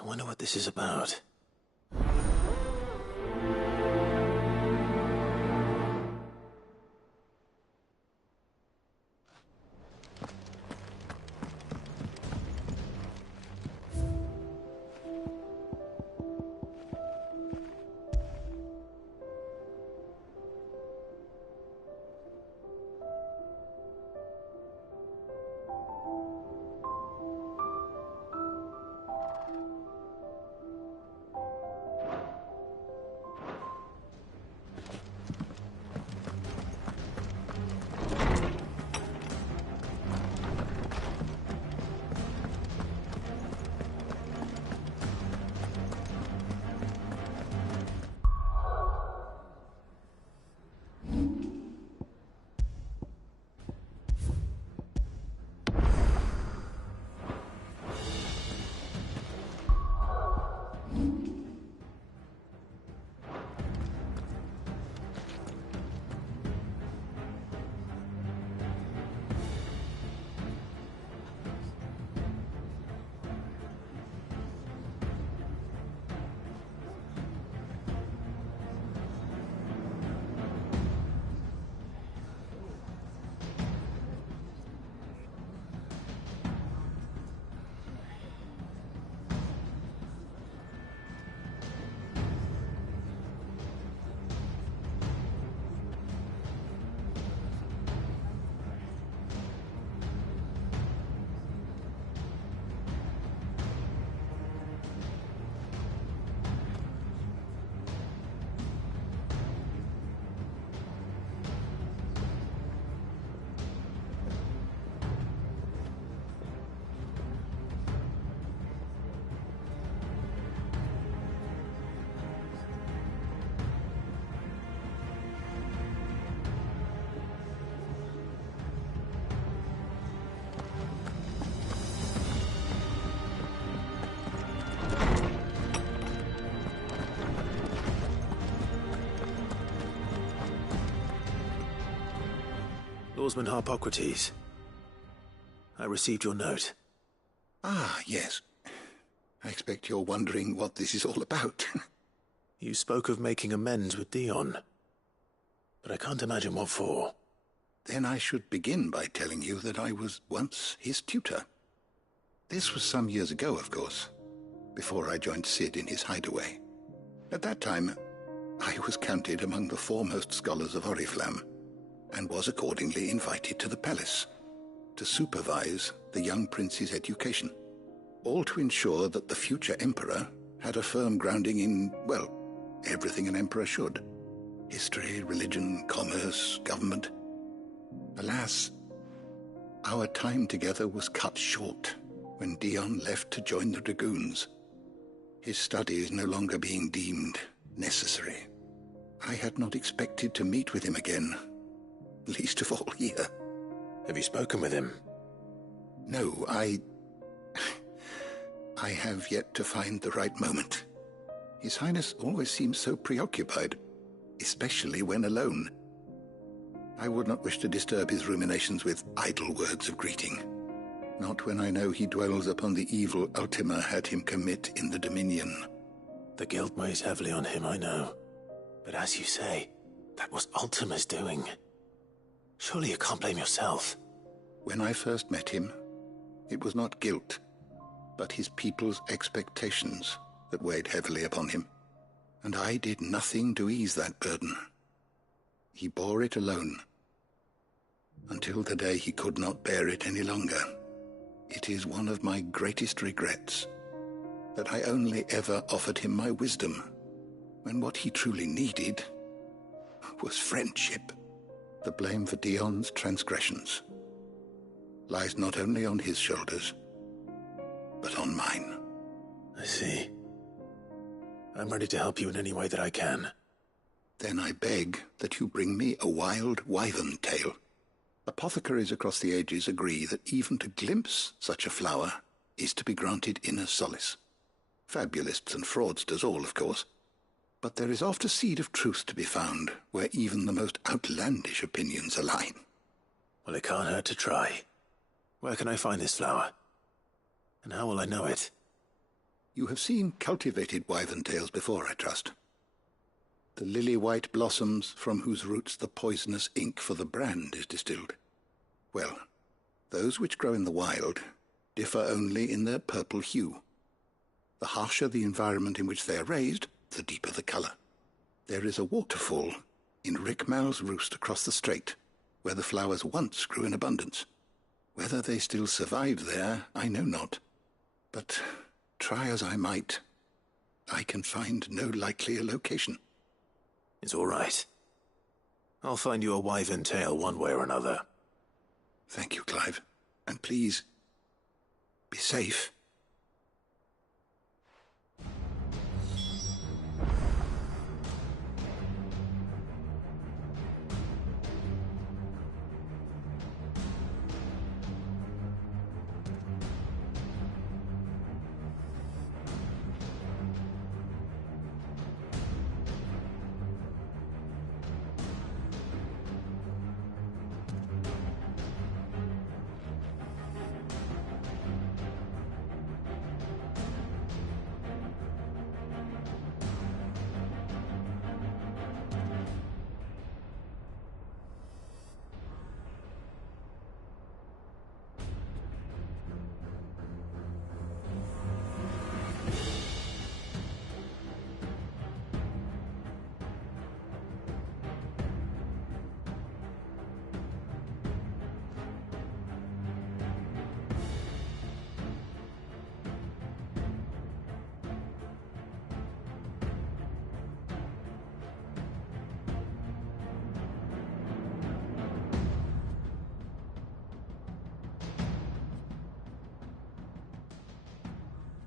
I wonder what this is about. Lawsman Harpocrates. I received your note. Ah, yes. I expect you're wondering what this is all about. You spoke of making amends with Dion, but I can't imagine what for. Then I should begin by telling you that I was once his tutor. This was some years ago, of course, before I joined Cid in his hideaway. At that time, I was counted among the foremost scholars of Oriflamme, and was accordingly invited to the palace to supervise the young prince's education, all to ensure that the future emperor had a firm grounding in, well, everything an emperor should. History, religion, commerce, government. Alas, our time together was cut short when Dion left to join the Dragoons, his studies no longer being deemed necessary. I had not expected to meet with him again, least of all here. Have you spoken with him? No, I have yet to find the right moment. His Highness always seems so preoccupied, especially when alone. I would not wish to disturb his ruminations with idle words of greeting, not when I know he dwells upon the evil Ultima had him commit in the Dominion. The guilt weighs heavily on him, I know. But as you say, that was Ultima's doing. Surely you can't blame yourself. When I first met him, it was not guilt, but his people's expectations that weighed heavily upon him, and I did nothing to ease that burden. He bore it alone, until the day he could not bear it any longer. It is one of my greatest regrets that I only ever offered him my wisdom, when what he truly needed was friendship. The blame for Dion's transgressions lies not only on his shoulders, but on mine. I see. I'm ready to help you in any way that I can. Then I beg that you bring me a wild wyvern tail. Apothecaries across the ages agree that even to glimpse such a flower is to be granted inner solace. Fabulists and fraudsters all, of course. But there is oft a seed of truth to be found where even the most outlandish opinions align. Well, it can't hurt to try. Where can I find this flower? And how will I know it? You have seen cultivated wyvern tails before, I trust. The lily-white blossoms from whose roots the poisonous ink for the brand is distilled. Well, those which grow in the wild differ only in their purple hue. The harsher the environment in which they are raised, the deeper the color. There is a waterfall in Rickmal's roost across the strait, where the flowers once grew in abundance. Whether they still survive there, I know not. But try as I might, I can find no likelier location. It's all right. I'll find you a wyvern tail one way or another. Thank you, Clive. And please, be safe.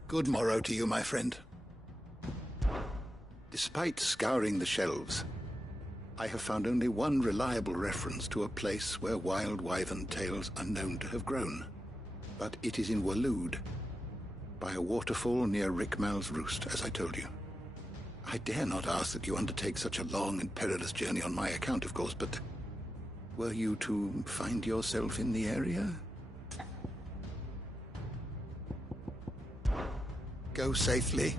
Good morrow to you, my friend. Despite scouring the shelves, I have found only one reliable reference to a place where wild wyvern tails are known to have grown. But it is in Waloed, by a waterfall near Rickmal's roost, as I told you. I dare not ask that you undertake such a long and perilous journey on my account, of course, but Were you to find yourself in the area? Go safely.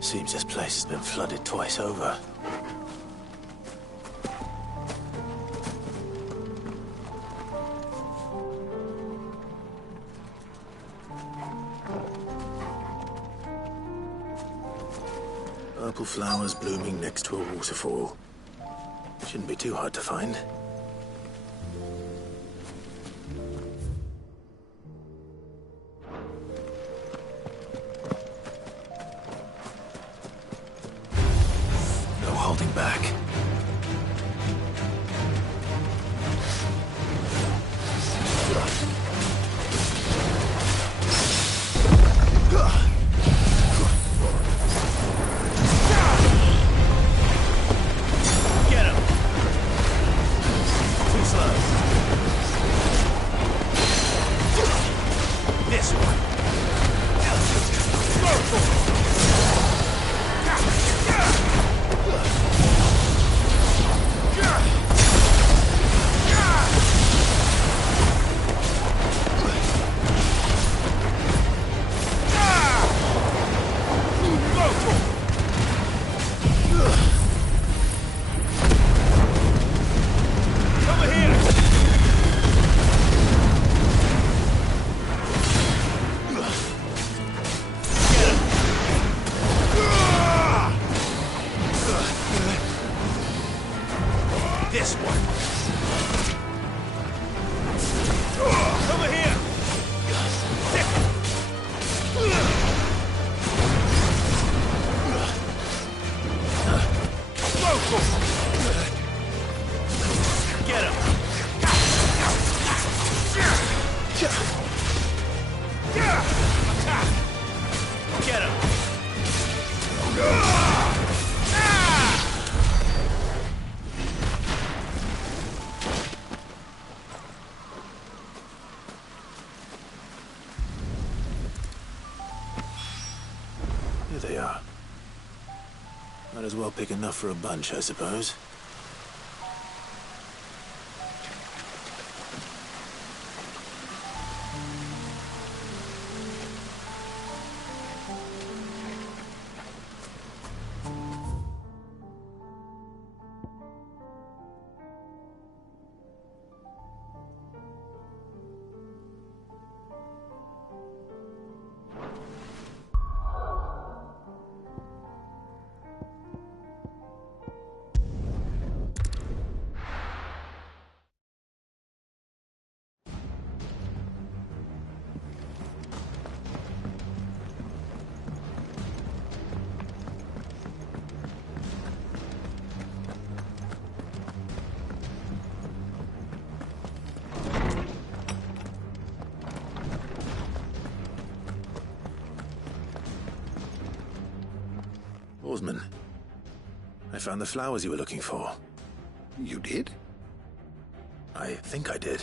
Seems this place has been flooded twice over. Purple flowers blooming next to a waterfall. Shouldn't be too hard to find. No holding back. Get him! Here they are. Might as well pick enough for a bunch, I suppose. Oarsman, I found the flowers you were looking for. You did? I think I did.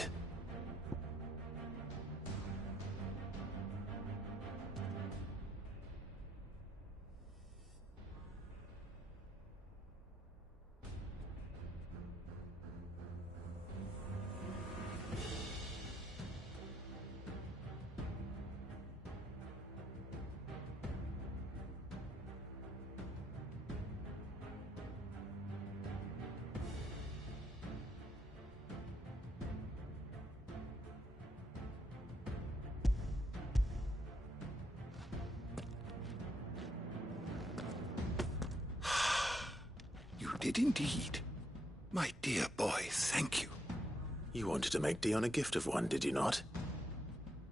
Did indeed. My dear boy, thank you. You wanted to make Dion a gift of one, did you not?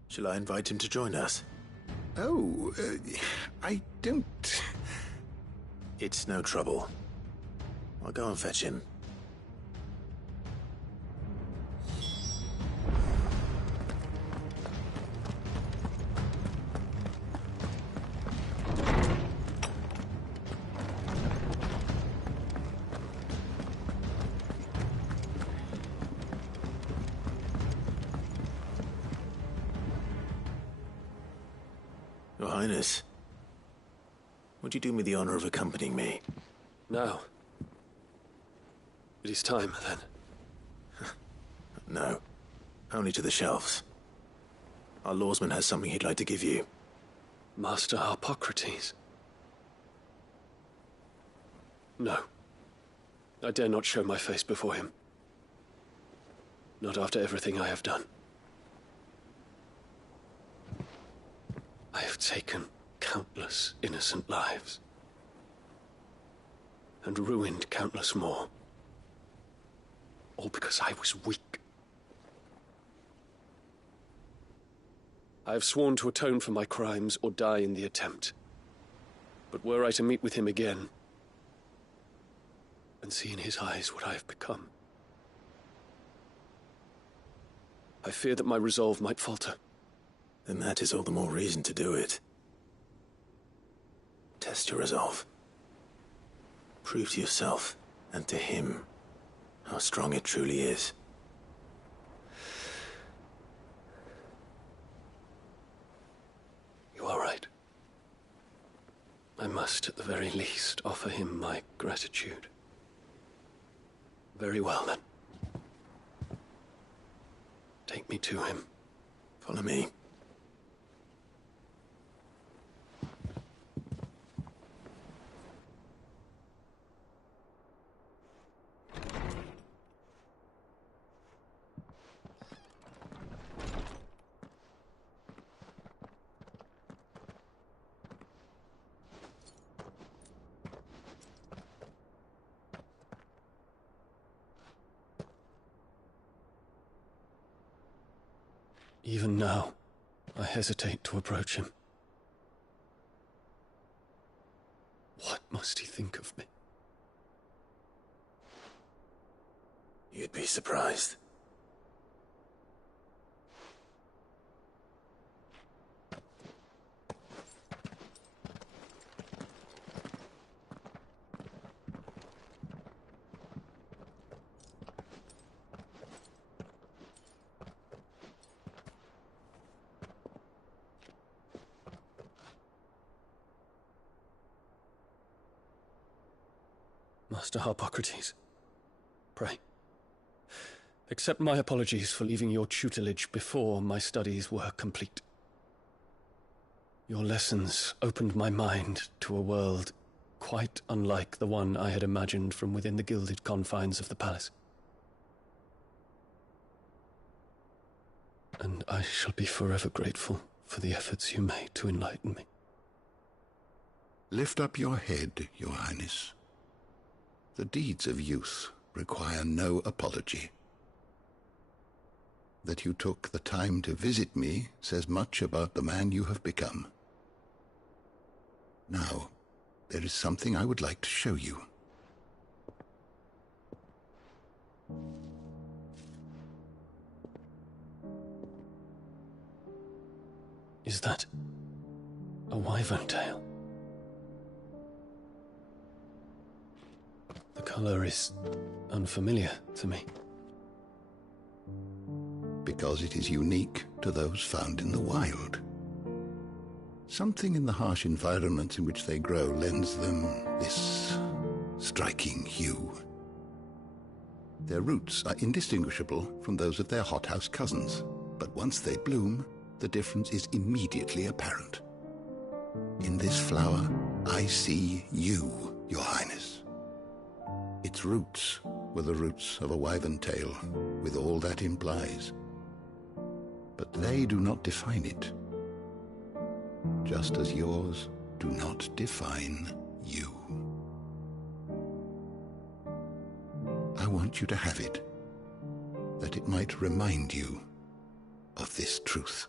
Shall I invite him to join us? Oh, I don't... It's no trouble. I'll go and fetch him. Your Highness, would you do me the honor of accompanying me? No. It is time, then. No. Only to the shelves. Our lawsman has something he'd like to give you. Master Harpocrates. No. I dare not show my face before him. Not after everything I have done. I have taken countless innocent lives. And ruined countless more. All because I was weak. I have sworn to atone for my crimes or die in the attempt. But were I to meet with him again, and see in his eyes what I have become, I fear that my resolve might falter. Then that is all the more reason to do it. Test your resolve. Prove to yourself, and to him, how strong it truly is. You are right. I must, at the very least, offer him my gratitude. Very well, then. Take me to him. Follow me. Even now, I hesitate to approach him. What must he think of me? You'd be surprised. Master Harpocrates, pray, accept my apologies for leaving your tutelage before my studies were complete. Your lessons opened my mind to a world quite unlike the one I had imagined from within the gilded confines of the palace. And I shall be forever grateful for the efforts you made to enlighten me. Lift up your head, Your Highness. The deeds of youth require no apology. That you took the time to visit me says much about the man you have become. Now, there is something I would like to show you. Is that a wyvern tail? The color is unfamiliar to me. Because it is unique to those found in the wild. Something in the harsh environments in which they grow lends them this striking hue. Their roots are indistinguishable from those of their hothouse cousins, but once they bloom, the difference is immediately apparent. In this flower, I see you, Your Highness. Its roots were the roots of a wyvern tail, with all that implies. But they do not define it, just as yours do not define you. I want you to have it, that it might remind you of this truth.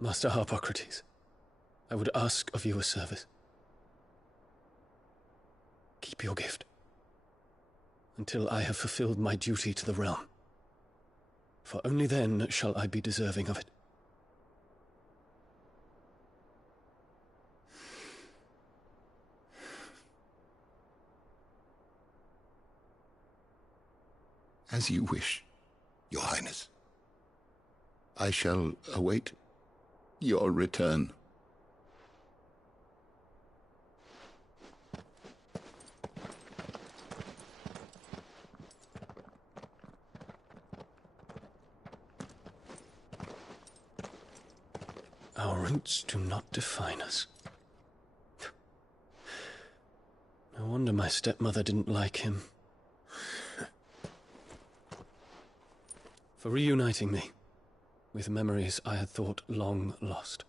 Master Harpocrates, I would ask of you a service. Keep your gift until I have fulfilled my duty to the realm, for only then shall I be deserving of it. As you wish, Your Highness. I shall await your return. Our roots do not define us. No wonder my stepmother didn't like him. For reuniting me with memories I had thought long lost.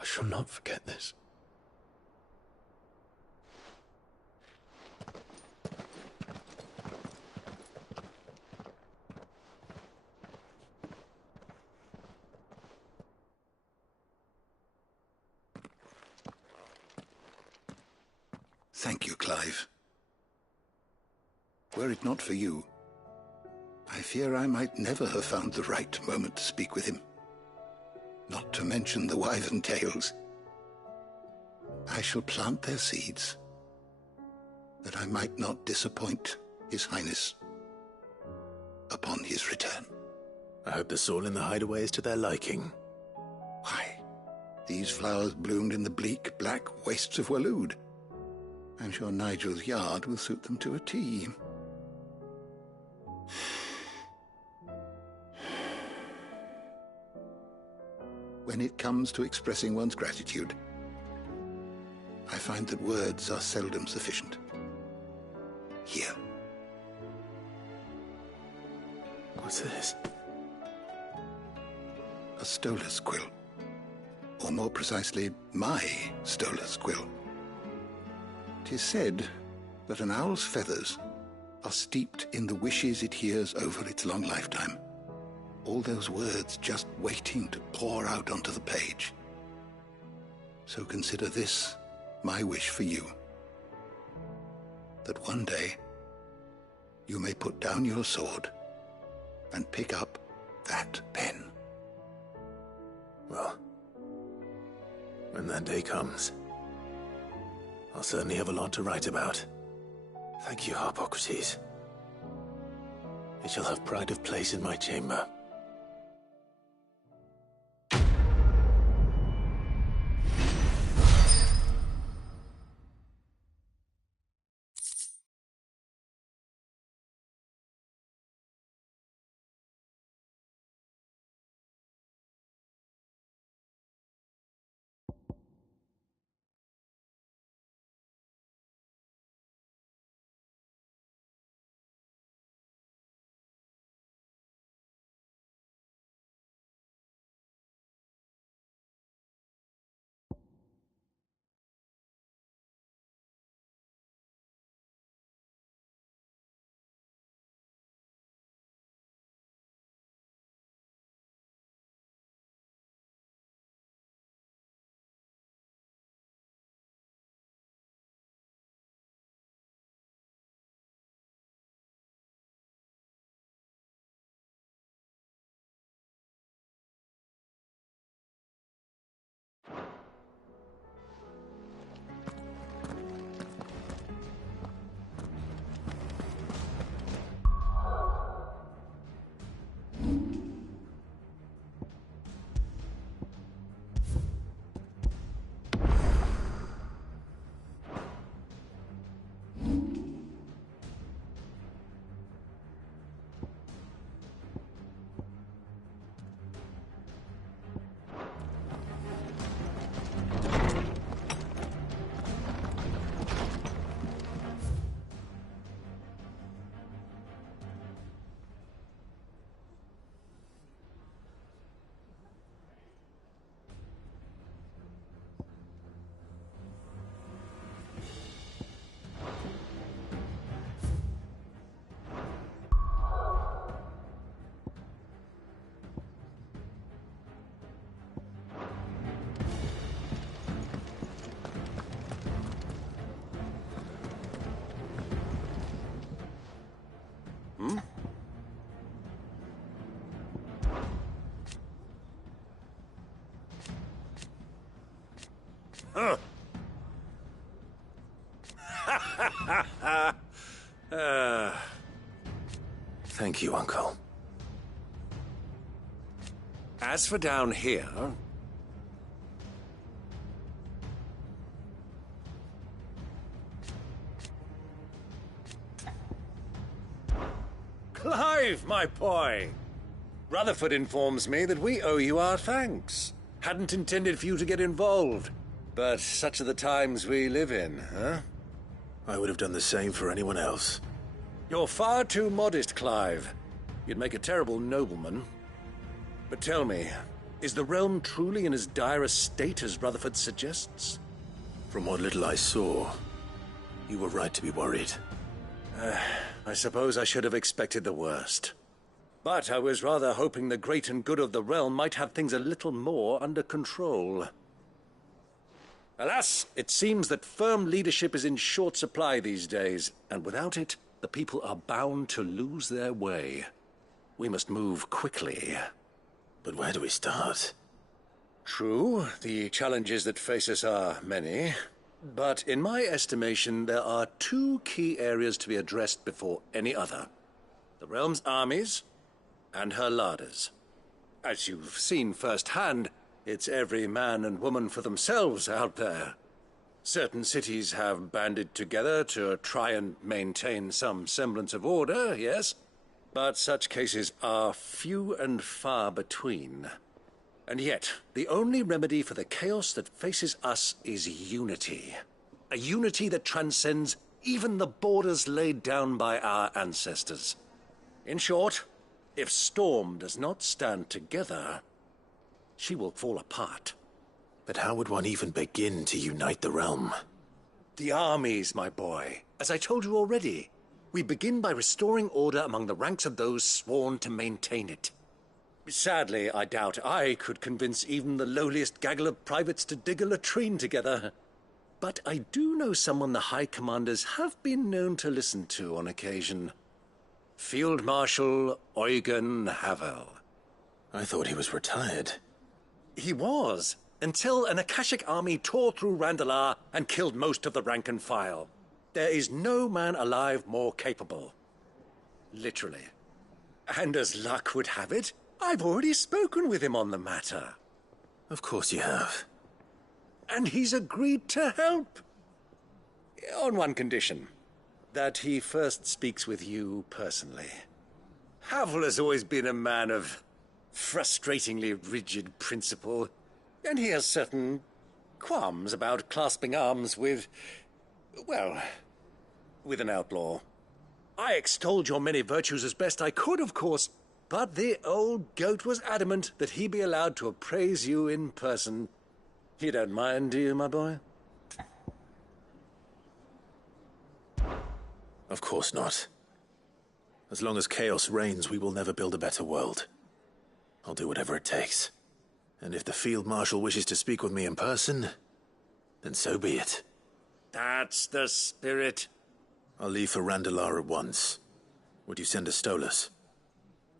I shall not forget this. Thank you, Clive. Were it not for you, I fear I might never have found the right moment to speak with him. Not to mention the wyvern tales. I shall plant their seeds, that I might not disappoint His Highness upon his return. I hope the soil in the hideaway is to their liking. Why, these flowers bloomed in the bleak, black wastes of Waloed. I'm sure Nigel's yard will suit them to a T. When it comes to expressing one's gratitude, I find that words are seldom sufficient. Here. What's this? A stolas quill. Or more precisely, my stolas quill. 'Tis said that an owl's feathers are steeped in the wishes it hears over its long lifetime. All those words just waiting to pour out onto the page. So consider this my wish for you. That one day you may put down your sword and pick up that pen. Well, when that day comes, I'll certainly have a lot to write about. Thank you, Harpocrates. It shall have pride of place in my chamber. Thank you, Uncle. As for down here... Clive, my boy! Rutherford informs me that we owe you our thanks. Hadn't intended for you to get involved, but such are the times we live in, huh? I would have done the same for anyone else. You're far too modest, Clive. You'd make a terrible nobleman. But tell me, is the realm truly in as dire a state as Rutherford suggests? From what little I saw, you were right to be worried. I suppose I should have expected the worst. But I was rather hoping the great and good of the realm might have things a little more under control. Alas, it seems that firm leadership is in short supply these days, and without it, the people are bound to lose their way. We must move quickly. But where do we start? True, the challenges that face us are many. But in my estimation, there are two key areas to be addressed before any other. The realm's armies and her larders. As you've seen firsthand, it's every man and woman for themselves out there. Certain cities have banded together to try and maintain some semblance of order, yes, but such cases are few and far between. And yet, the only remedy for the chaos that faces us is unity. A unity that transcends even the borders laid down by our ancestors. In short, if Storm does not stand together, she will fall apart. But how would one even begin to unite the realm? The armies, my boy. As I told you already, we begin by restoring order among the ranks of those sworn to maintain it. Sadly, I doubt I could convince even the lowliest gaggle of privates to dig a latrine together. But I do know someone the High Commanders have been known to listen to on occasion. Field Marshal Eugen Havel. I thought he was retired. He was, until an Akashic army tore through Randalar and killed most of the rank and file. There is no man alive more capable. Literally. And as luck would have it, I've already spoken with him on the matter. Of course you have. And he's agreed to help. On one condition. That he first speaks with you personally. Havel has always been a man of frustratingly rigid principle, and he has certain qualms about clasping arms with, well, with an outlaw. I extolled your many virtues as best I could, of course, but the old goat was adamant that he be allowed to appraise you in person. You don't mind, do you, my boy? Of course not. As long as chaos reigns, we will never build a better world. I'll do whatever it takes. And if the Field Marshal wishes to speak with me in person, then so be it. That's the spirit. I'll leave for Randalar at once. Would you send a Stolas?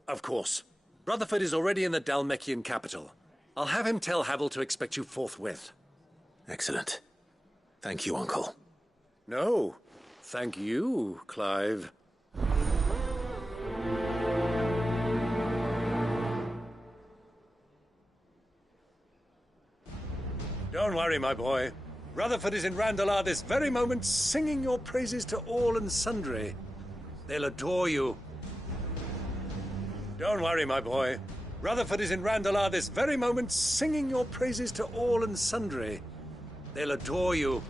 Of course. Rutherford is already in the Dalmekian capital. I'll have him tell Havel to expect you forthwith. Excellent. Thank you, Uncle. No, thank you, Clive. Don't worry, my boy. Rutherford is in Randalar this very moment, singing your praises to all and sundry. They'll adore you. Don't worry, my boy. Rutherford is in Randalar this very moment, singing your praises to all and sundry. They'll adore you.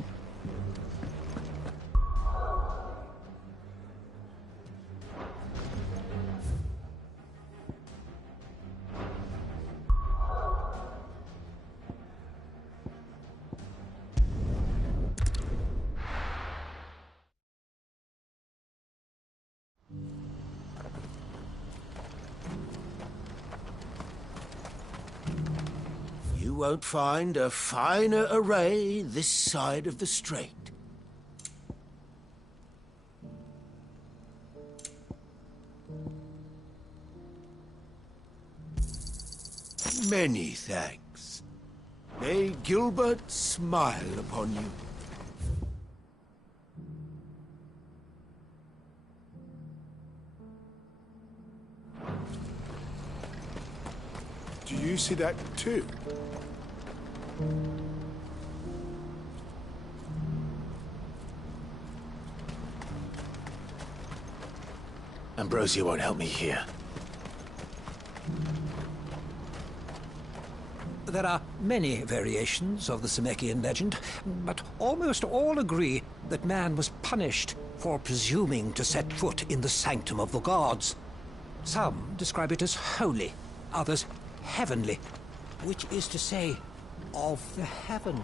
You won't find a finer array this side of the strait. Many thanks. May Gilbert smile upon you. Do you see that too? Ambrosia won't help me here. There are many variations of the Zemeckis legend, but almost all agree that man was punished for presuming to set foot in the sanctum of the gods. Some describe it as holy, others heavenly, which is to say, of the heavens.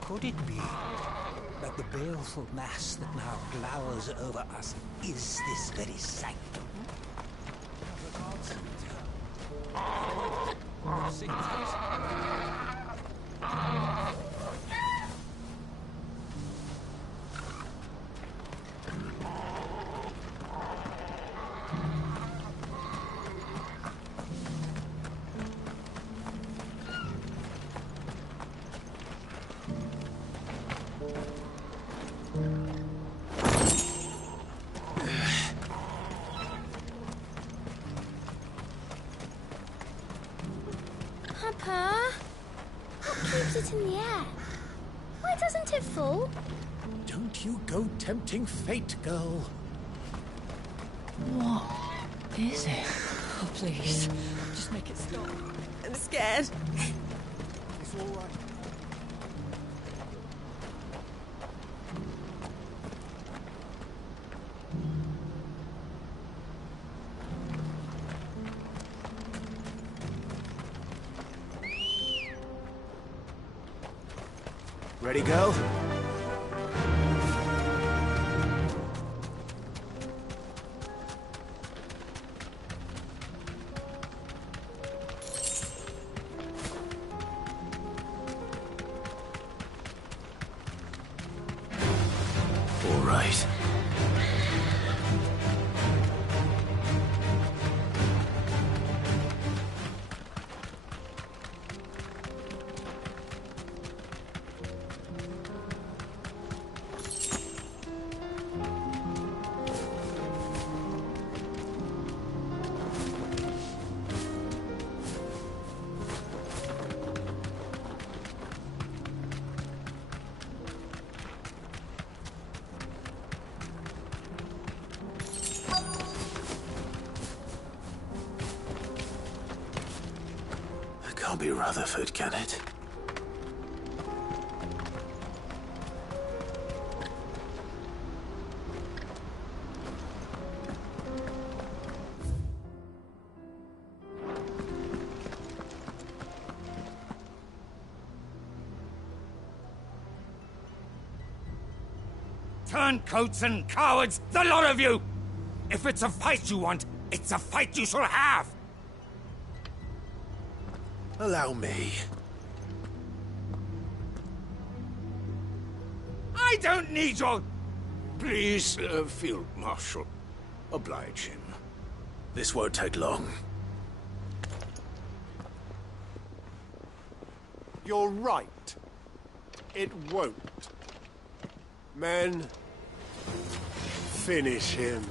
Could it be that the baleful mass that now glowers over us is this very sanctum? Papa, what keeps it in the air? Why doesn't it fall? Don't you go tempting fate, girl. What is it? Oh, please. Just make it stop. I'm scared. It's all right. Ready, girl? All right. be Rutherford, can it? Turncoats and cowards, the lot of you! If it's a fight you want, it's a fight you shall have! Allow me. I don't need your... Please, Field Marshal, oblige him. This won't take long. You're right. It won't. Men, finish him.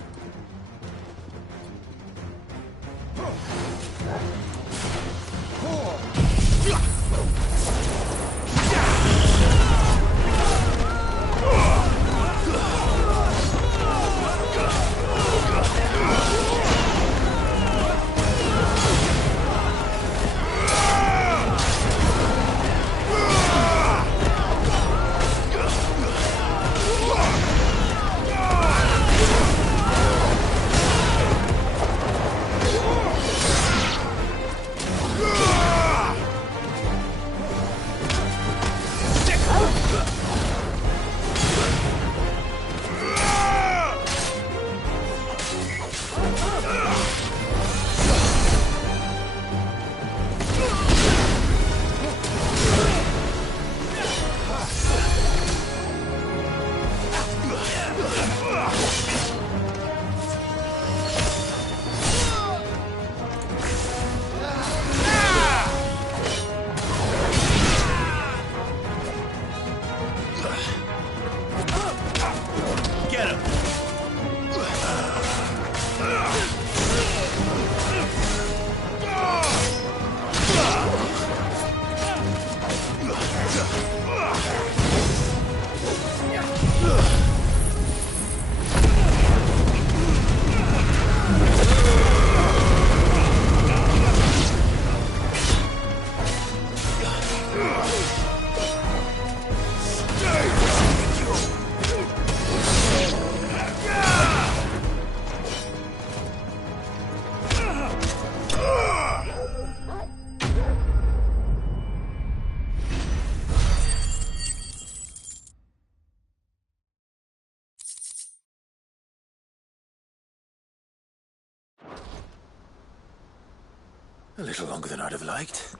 A little longer than I'd have liked.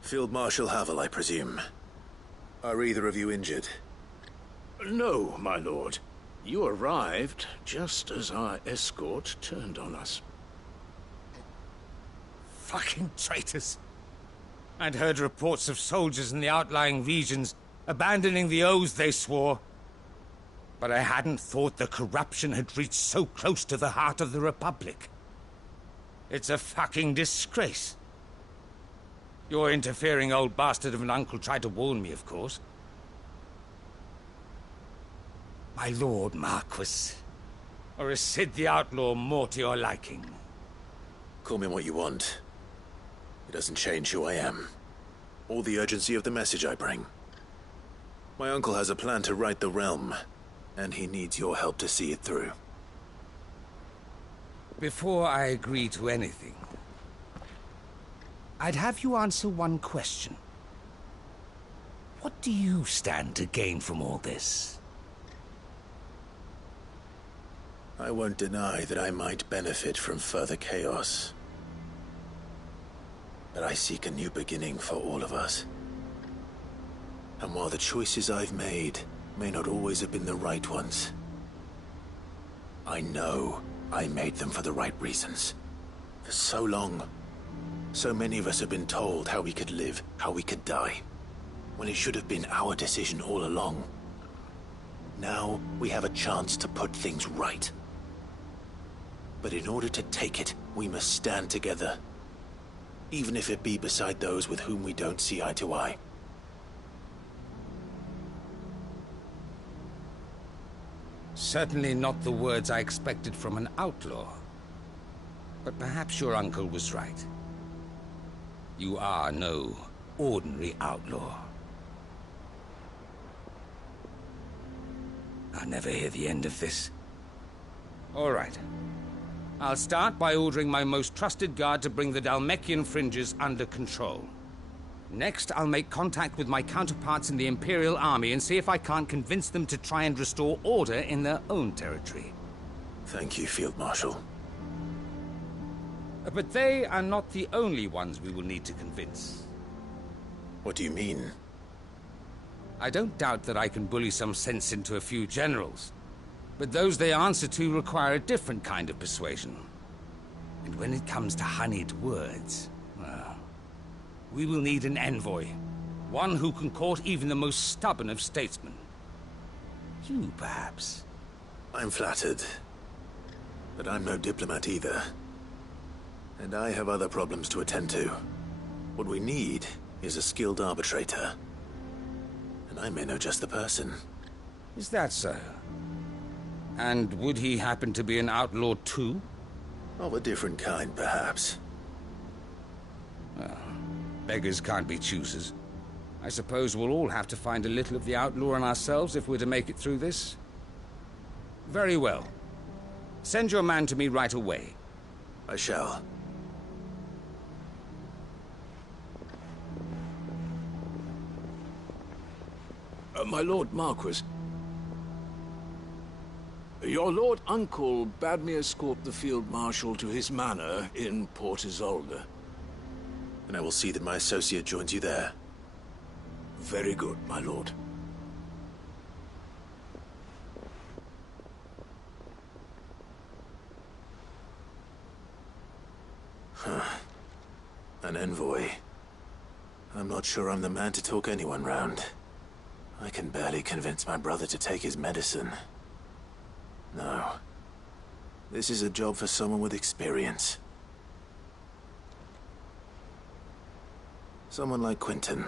Field Marshal Havel, I presume. Are either of you injured? No, my lord. You arrived just as our escort turned on us. Fucking traitors. I'd heard reports of soldiers in the outlying regions abandoning the oaths they swore. But I hadn't thought the corruption had reached so close to the heart of the Republic. It's a fucking disgrace. Your interfering old bastard of an uncle tried to warn me, of course. My lord Marquis. Or is Sid the Outlaw more to your liking? Call me what you want. It doesn't change who I am, or the urgency of the message I bring. My uncle has a plan to right the realm, and he needs your help to see it through. Before I agree to anything, I'd have you answer one question. What do you stand to gain from all this? I won't deny that I might benefit from further chaos. But I seek a new beginning for all of us. And while the choices I've made may not always have been the right ones, I know I made them for the right reasons. For so long, so many of us have been told how we could live, how we could die, when it should have been our decision all along. Now we have a chance to put things right. But in order to take it, we must stand together. Even if it be beside those with whom we don't see eye to eye. Certainly not the words I expected from an outlaw. But perhaps your uncle was right. You are no ordinary outlaw. I'll never hear the end of this. All right. I'll start by ordering my most trusted guard to bring the Dhalmekian fringes under control. Next, I'll make contact with my counterparts in the Imperial Army and see if I can't convince them to try and restore order in their own territory. Thank you, Field Marshal. But they are not the only ones we will need to convince. What do you mean? I don't doubt that I can bully some sense into a few generals. But those they answer to require a different kind of persuasion. And when it comes to honeyed words, well, we will need an envoy. One who can court even the most stubborn of statesmen. You, perhaps. I'm flattered. But I'm no diplomat either. And I have other problems to attend to. What we need is a skilled arbitrator. And I may know just the person. Is that so? And would he happen to be an outlaw too? Of a different kind, perhaps. Well, beggars can't be choosers. I suppose we'll all have to find a little of the outlaw in ourselves if we're to make it through this. Very well. Send your man to me right away. I shall. My Lord Marquis, your Lord Uncle bade me escort the Field Marshal to his manor in Port Isolde. And I will see that my associate joins you there. Very good, my lord. Huh. An envoy. I'm not sure I'm the man to talk anyone round. I can barely convince my brother to take his medicine. No. This is a job for someone with experience. Someone like Quentin.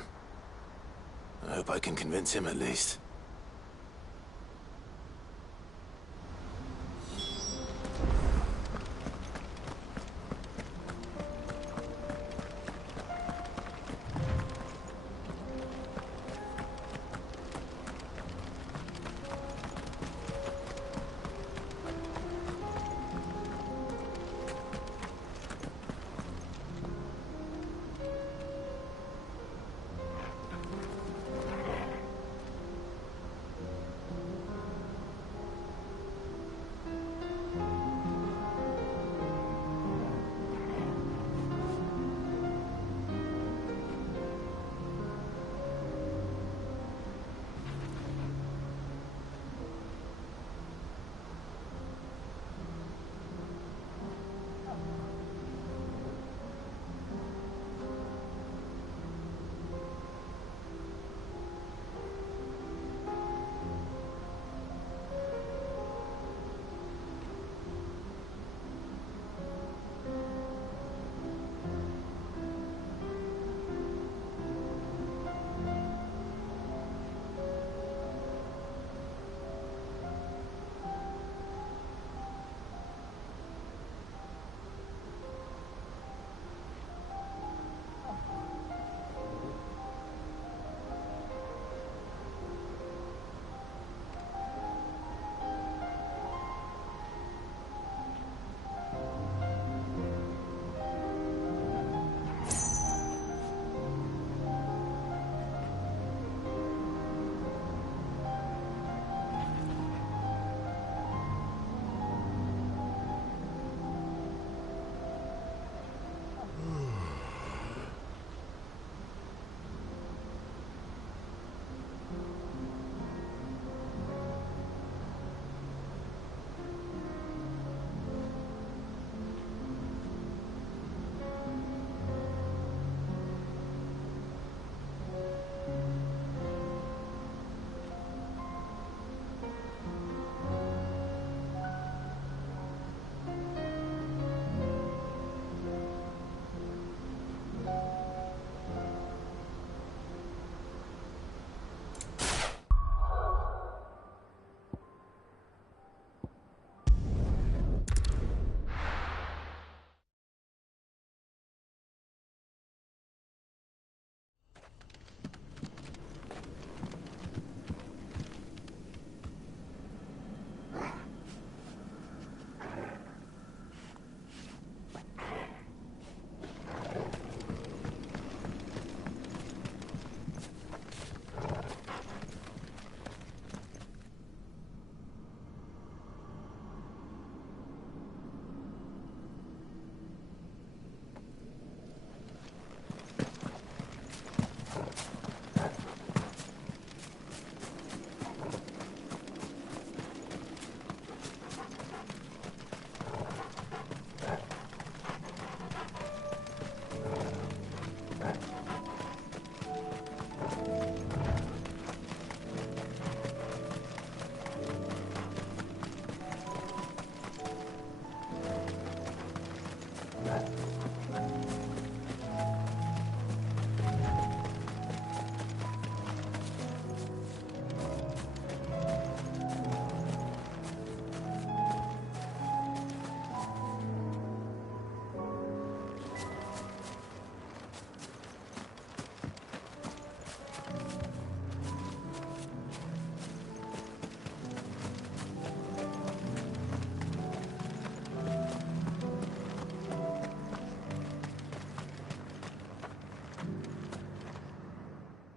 I hope I can convince him at least.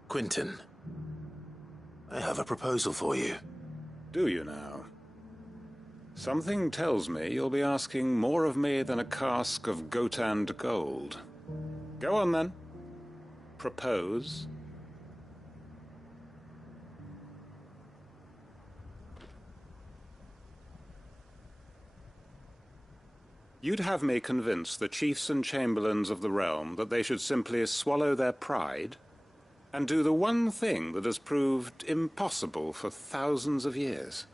Quentin, I have a proposal for you. Do you now? Something tells me you'll be asking more of me than a cask of Gotand gold. Go on then. Propose. You'd have me convince the chiefs and chamberlains of the realm that they should simply swallow their pride and do the one thing that has proved impossible for thousands of years.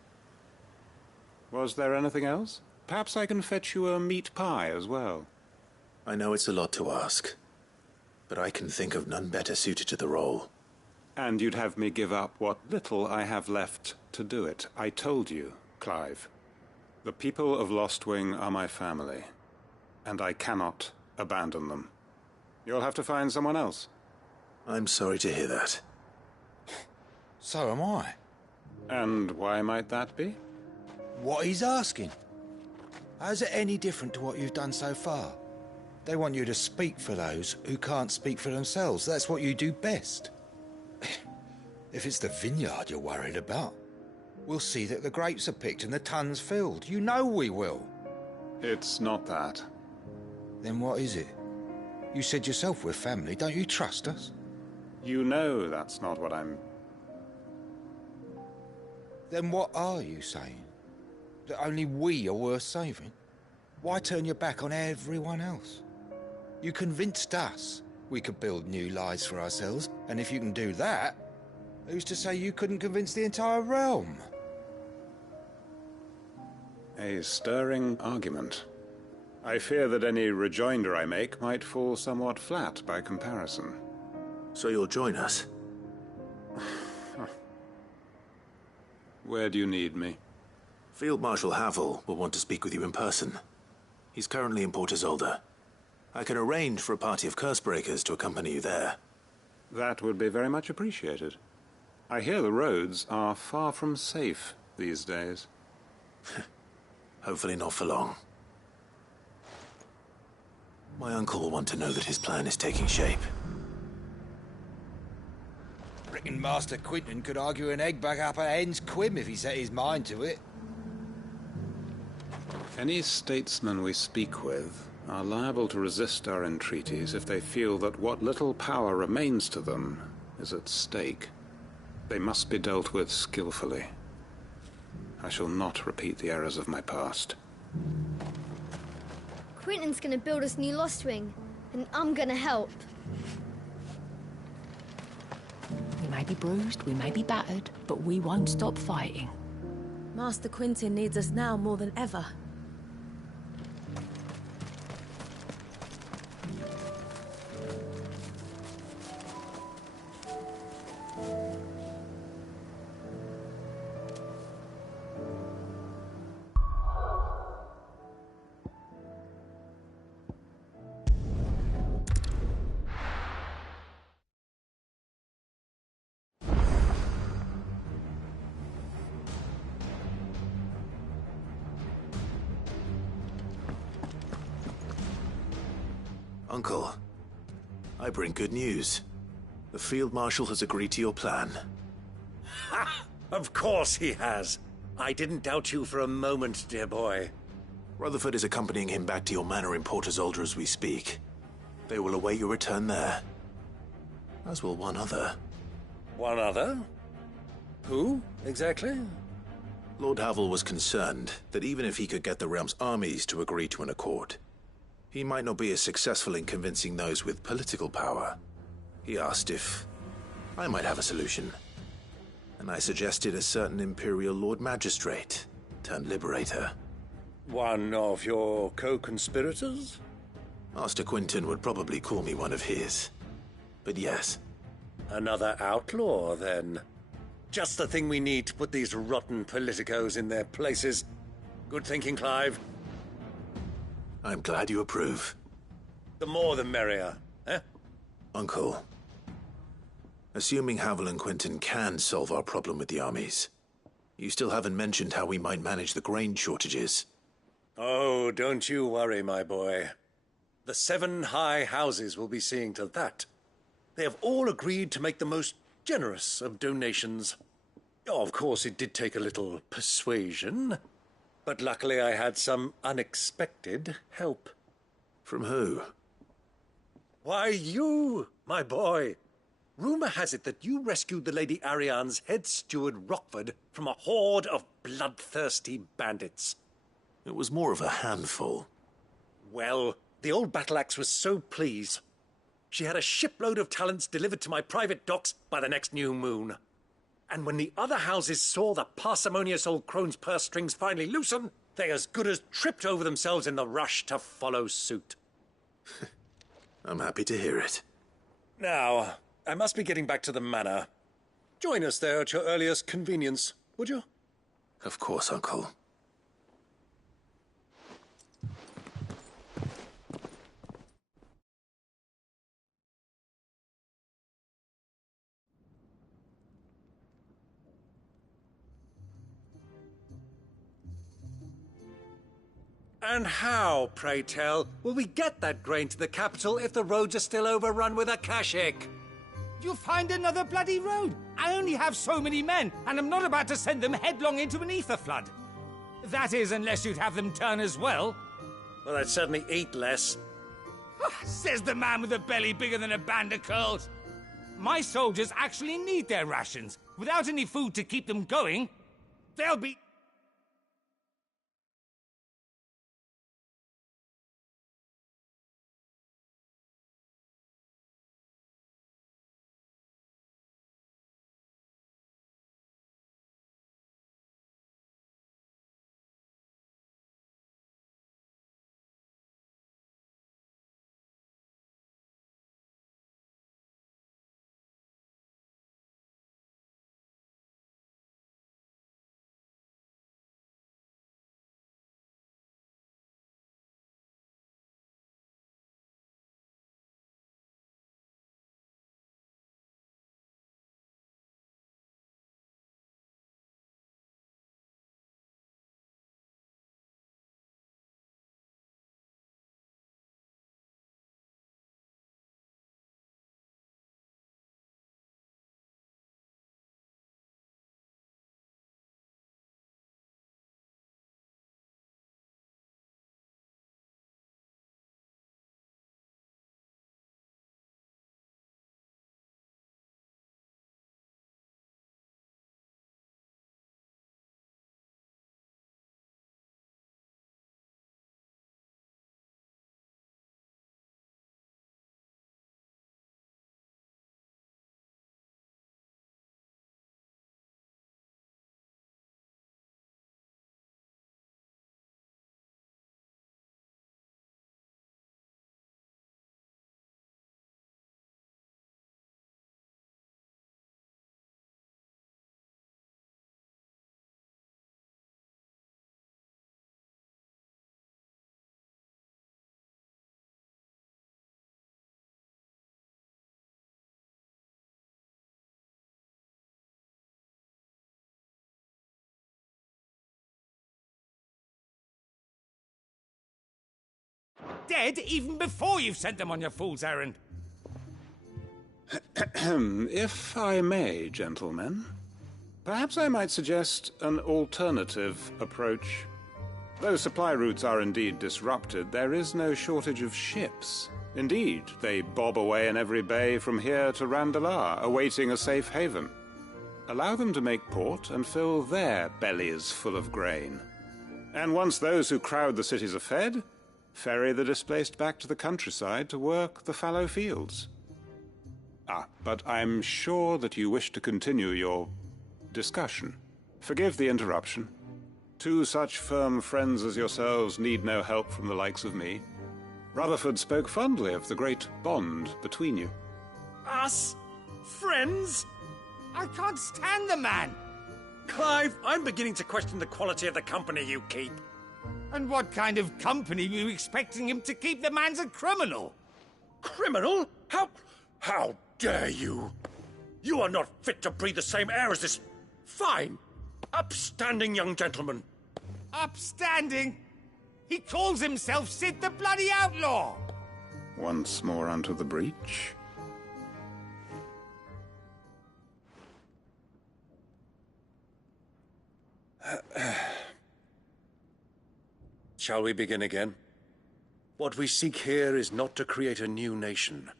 Was there anything else? Perhaps I can fetch you a meat pie as well. I know it's a lot to ask, but I can think of none better suited to the role. And you'd have me give up what little I have left to do it. I told you, Clive. The people of Lostwing are my family, and I cannot abandon them. You'll have to find someone else. I'm sorry to hear that. So am I. And why might that be? What he's asking. How's it any different to what you've done so far? They want you to speak for those who can't speak for themselves. That's what you do best. If it's the vineyard you're worried about, we'll see that the grapes are picked and the tons filled. You know we will. It's not that. Then what is it? You said yourself we're family. Don't you trust us? You know that's not what I'm... Then what are you saying? That only we are worth saving? Why turn your back on everyone else? You convinced us we could build new lives for ourselves, and if you can do that, who's to say you couldn't convince the entire realm? A stirring argument. I fear that any rejoinder I make might fall somewhat flat by comparison. So you'll join us? Where do you need me? Field Marshal Havel will want to speak with you in person. He's currently in Port Isolde. I can arrange for a party of Cursebreakers to accompany you there. That would be very much appreciated. I hear the roads are far from safe these days. Hopefully not for long. My uncle will want to know that his plan is taking shape. Reckon Master Quentin could argue an egg back up a hen's quim if he set his mind to it. Any statesmen we speak with are liable to resist our entreaties if they feel that what little power remains to them is at stake. They must be dealt with skillfully. I shall not repeat the errors of my past. Quentin's gonna build us new Lostwing, and I'm gonna help. We may be bruised, we may be battered, but we won't stop fighting. Master Quentin needs us now more than ever. Uncle, I bring good news. The Field Marshal has agreed to your plan. Ha! Of course he has. I didn't doubt you for a moment, dear boy. Rutherford is accompanying him back to your manor in Port Isolde as we speak. They will await your return there. As will one other. One other? Who, exactly? Lord Havel was concerned that even if he could get the realm's armies to agree to an accord, he might not be as successful in convincing those with political power. He asked if I might have a solution, and I suggested a certain Imperial Lord Magistrate turned Liberator. One of your co-conspirators? Master Quinton would probably call me one of his. But yes. Another outlaw, then. Just the thing we need to put these rotten politicos in their places. Good thinking, Clive. I'm glad you approve. The more the merrier, eh? Uncle, assuming Havel and Quinton can solve our problem with the armies, you still haven't mentioned how we might manage the grain shortages. Oh, don't you worry, my boy. The 7 high houses will be seeing to that. They have all agreed to make the most generous of donations. Oh, of course, it did take a little persuasion, but luckily I had some unexpected help. From who? Why, you, my boy. Rumor has it that you rescued the Lady Ariane's head steward Rockford from a horde of bloodthirsty bandits. It was more of a handful. Well, the old battle-axe was so pleased. She had a shipload of talents delivered to my private docks by the next new moon. And when the other houses saw the parsimonious old crone's purse strings finally loosen, they as good as tripped over themselves in the rush to follow suit. I'm happy to hear it. Now, I must be getting back to the manor. Join us there at your earliest convenience, would you? Of course, Uncle. And how, pray tell, will we get that grain to the capital if the roads are still overrun with akashic? You'll find another bloody road. I only have so many men, and I'm not about to send them headlong into an ether flood. That is, unless you'd have them turn as well. Well, I'd certainly eat less. Says the man with a belly bigger than a band of curls. My soldiers actually need their rations. Without any food to keep them going, they'll be... dead even before you've sent them on your fool's errand. If I may, gentlemen, perhaps I might suggest an alternative approach. Though supply routes are indeed disrupted, there is no shortage of ships. Indeed, they bob away in every bay from here to Randalar, awaiting a safe haven. Allow them to make port and fill their bellies full of grain. And once those who crowd the cities are fed, ferry the displaced back to the countryside to work the fallow fields. But I'm sure that you wish to continue your discussion. Forgive the interruption. Two such firm friends as yourselves need no help from the likes of me. Rutherford spoke fondly of the great bond between you. Us? Friends? I can't stand the man! Clive, I'm beginning to question the quality of the company you keep. And what kind of company were you expecting him to keep? The man's a criminal! Criminal? How dare you? You are not fit to breathe the same air as this fine, upstanding young gentleman. Upstanding? He calls himself Sid the Bloody Outlaw! Once more onto the breach. Shall we begin again? What we seek here is not to create a new nation,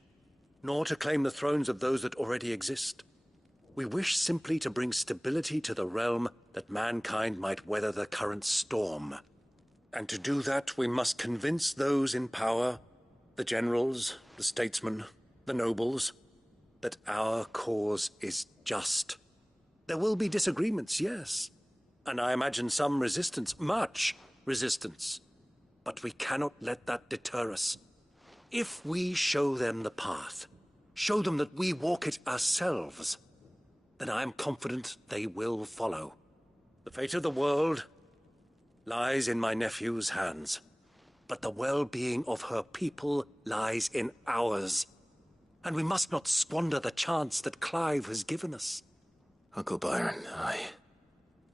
nor to claim the thrones of those that already exist. We wish simply to bring stability to the realm that mankind might weather the current storm. And to do that, we must convince those in power, the generals, the statesmen, the nobles, that our cause is just. There will be disagreements, yes, and I imagine some resistance, much resistance. But we cannot let that deter us. If we show them the path, show them that we walk it ourselves, then I am confident they will follow. The fate of the world lies in my nephew's hands, but the well-being of her people lies in ours. And we must not squander the chance that Clive has given us. Uncle Byron,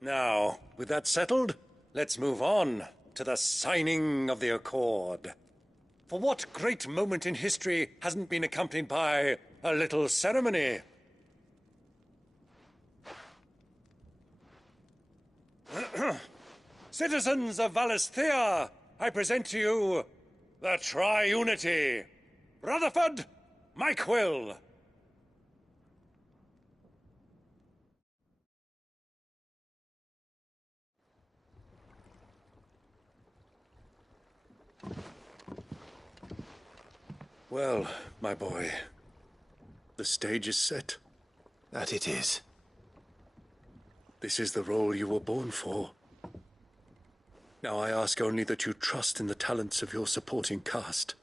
Now, with that settled, let's move on to the signing of the Accord. For what great moment in history hasn't been accompanied by a little ceremony? Citizens of Valisthea, I present to you the Triunity. Rutherford, Mike Will. Well, my boy, the stage is set. That it is. This is the role you were born for. Now I ask only that you trust in the talents of your supporting cast.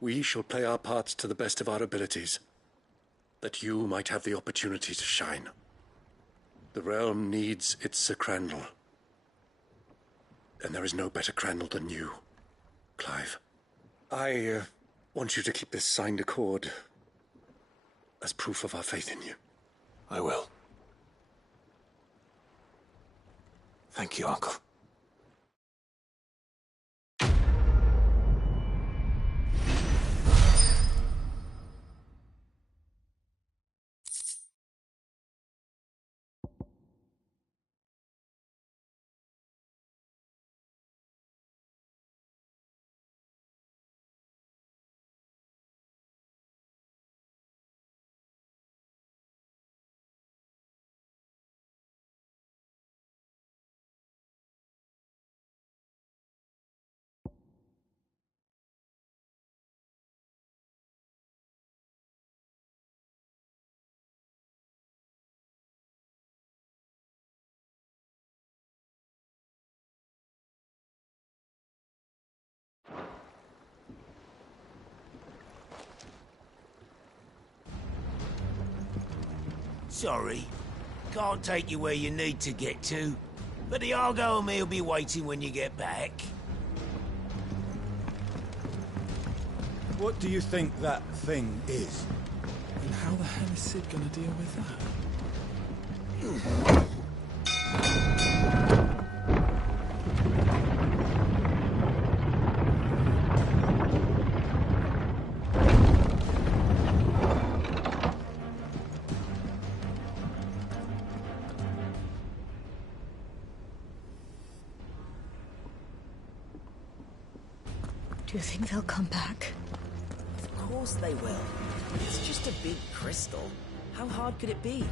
We shall play our parts to the best of our abilities, that you might have the opportunity to shine. The realm needs its Sir Crandall, and there is no better Crandall than you, Clive. I want you to keep this signed accord as proof of our faith in you. I will. Thank you, Uncle. Sorry, can't take you where you need to get to, but the Argo and me will be waiting when you get back. What do you think that thing is? And how the hell is Sid gonna deal with that? Do you think they'll come back? Of course they will. It's just a big crystal. How hard could it be?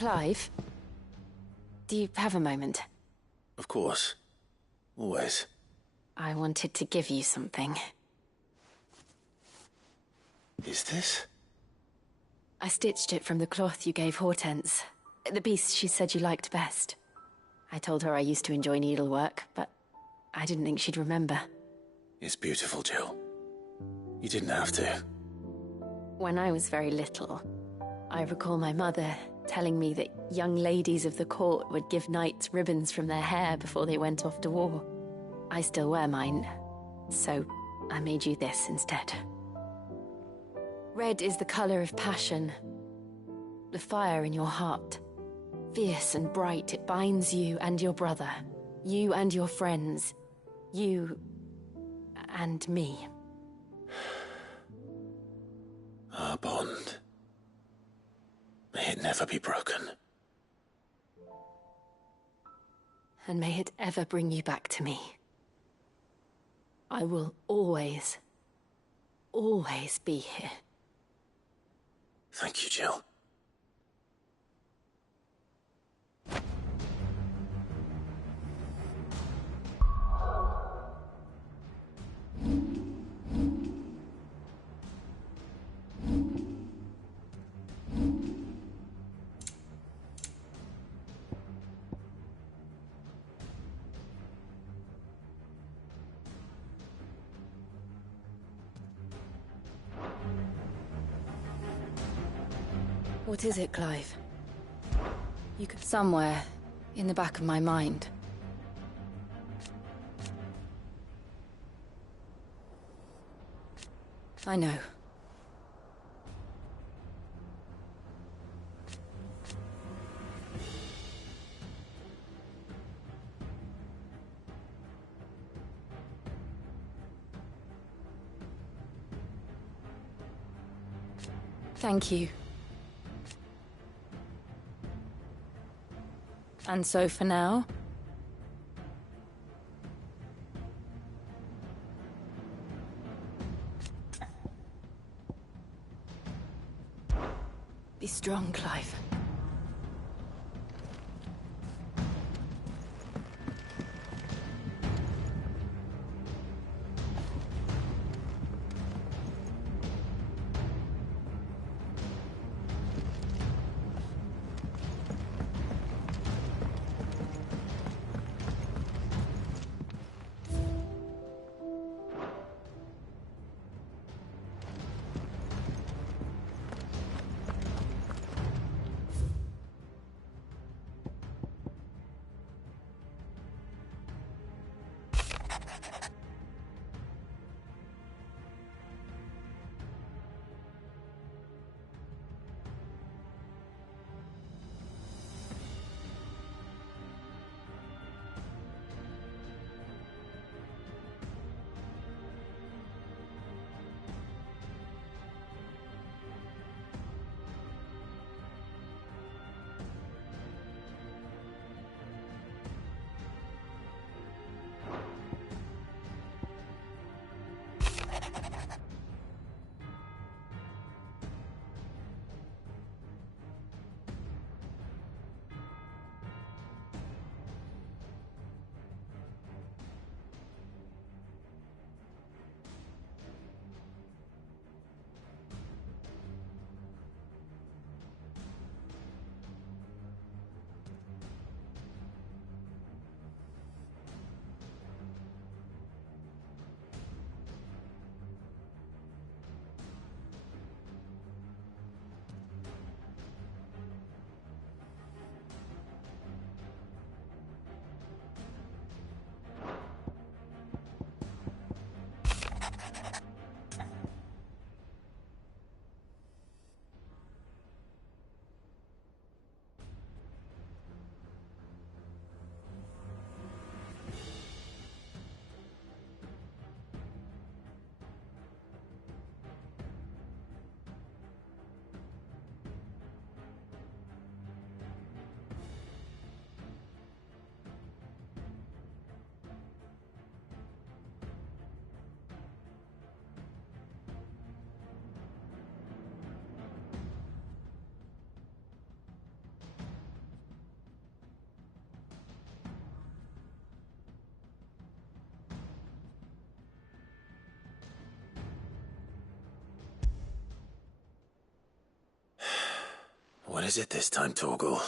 Clive, do you have a moment? Of course. Always. I wanted to give you something. Is this? I stitched it from the cloth you gave Hortense. The piece she said you liked best. I told her I used to enjoy needlework, but I didn't think she'd remember. It's beautiful, Jill. You didn't have to. When I was very little, I recall my mother telling me that young ladies of the court would give knights ribbons from their hair before they went off to war. I still wear mine, so I made you this instead. Red is the color of passion, the fire in your heart. Fierce and bright, it binds you and your brother, you and your friends, you and me. Our bond. May it never be broken. And may it ever bring you back to me. I will always, always be here. Thank you, Jill. What is it, Clive? You could... Somewhere in the back of my mind. I know. Thank you. And so for now... Be strong, Clive. What is it this time, Torgal?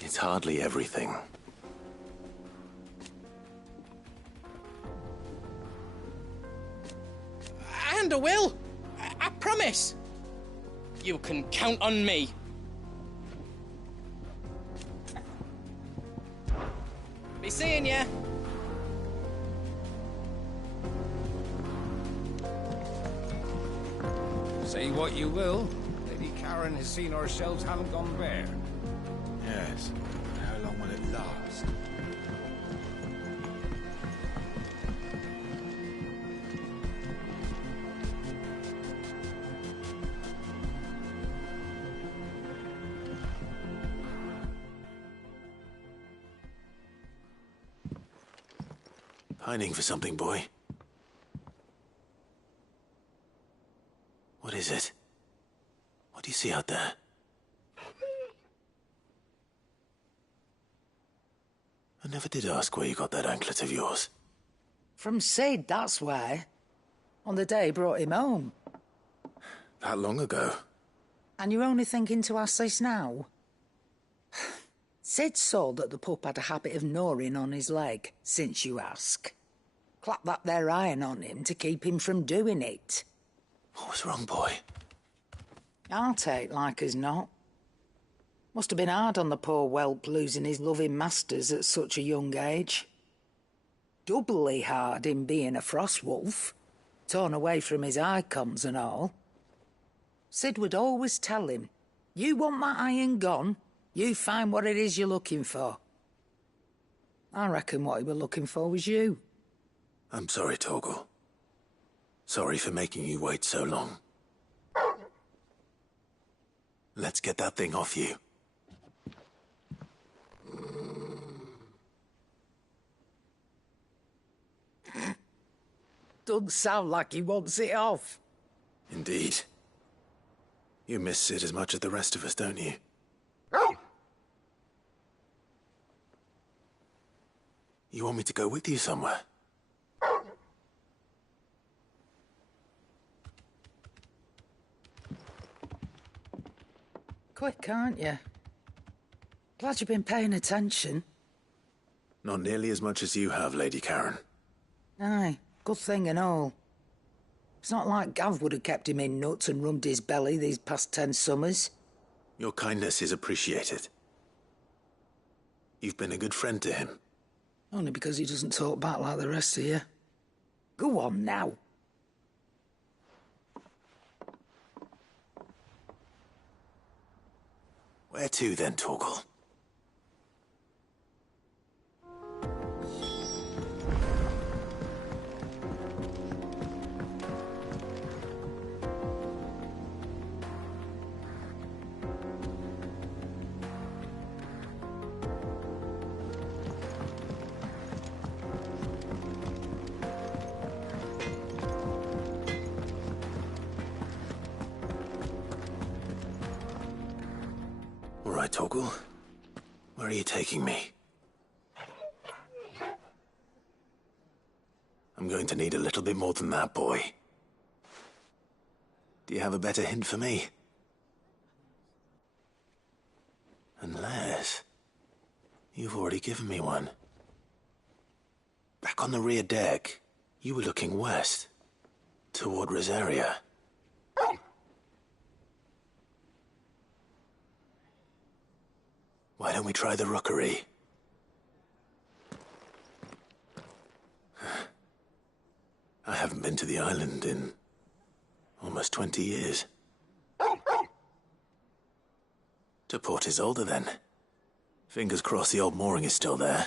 It's hardly everything. And I will! I promise! You can count on me. Be seeing ya! Say what you will, Lady Karen has seen our shelves haven't gone bare. Yes. How long will it last? Pining for something, boy. What is it? What do you see out there? I never did ask where you got that anklet of yours. From Sid, that's why. On the day he brought him home. That long ago? And you're only thinking to ask this now? Sid saw that the pup had a habit of gnawing on his leg, since you ask. Clap that there iron on him to keep him from doing it. What was wrong, boy? I'll take like as not. Must have been hard on the poor whelp losing his loving masters at such a young age. Doubly hard in being a frost wolf, torn away from his icons and all. Sid would always tell him, you want that iron gone, you find what it is you're looking for. I reckon what he was looking for was you. I'm sorry, Torgal. Sorry for making you wait so long. Let's get that thing off you. Doesn't sound like he wants it off. Indeed. You miss Sid as much as the rest of us, don't you? You want me to go with you somewhere? Quick, aren't you? Glad you've been paying attention. Not nearly as much as you have, Lady Karen. Aye, good thing and all. It's not like Gav would have kept him in nuts and rubbed his belly these past 10 summers. Your kindness is appreciated. You've been a good friend to him. Only because he doesn't talk back like the rest of you. Go on now. Where to then, Torgal? right, Torgal. Where are you taking me? I'm going to need a little bit more than that, boy. Do you have a better hint for me? Unless... you've already given me one. Back on the rear deck, you were looking west, toward Rosaria. Why don't we try the rookery? I haven't been to the island in almost 20 years. To Port Isolde, then. Fingers crossed the old mooring is still there.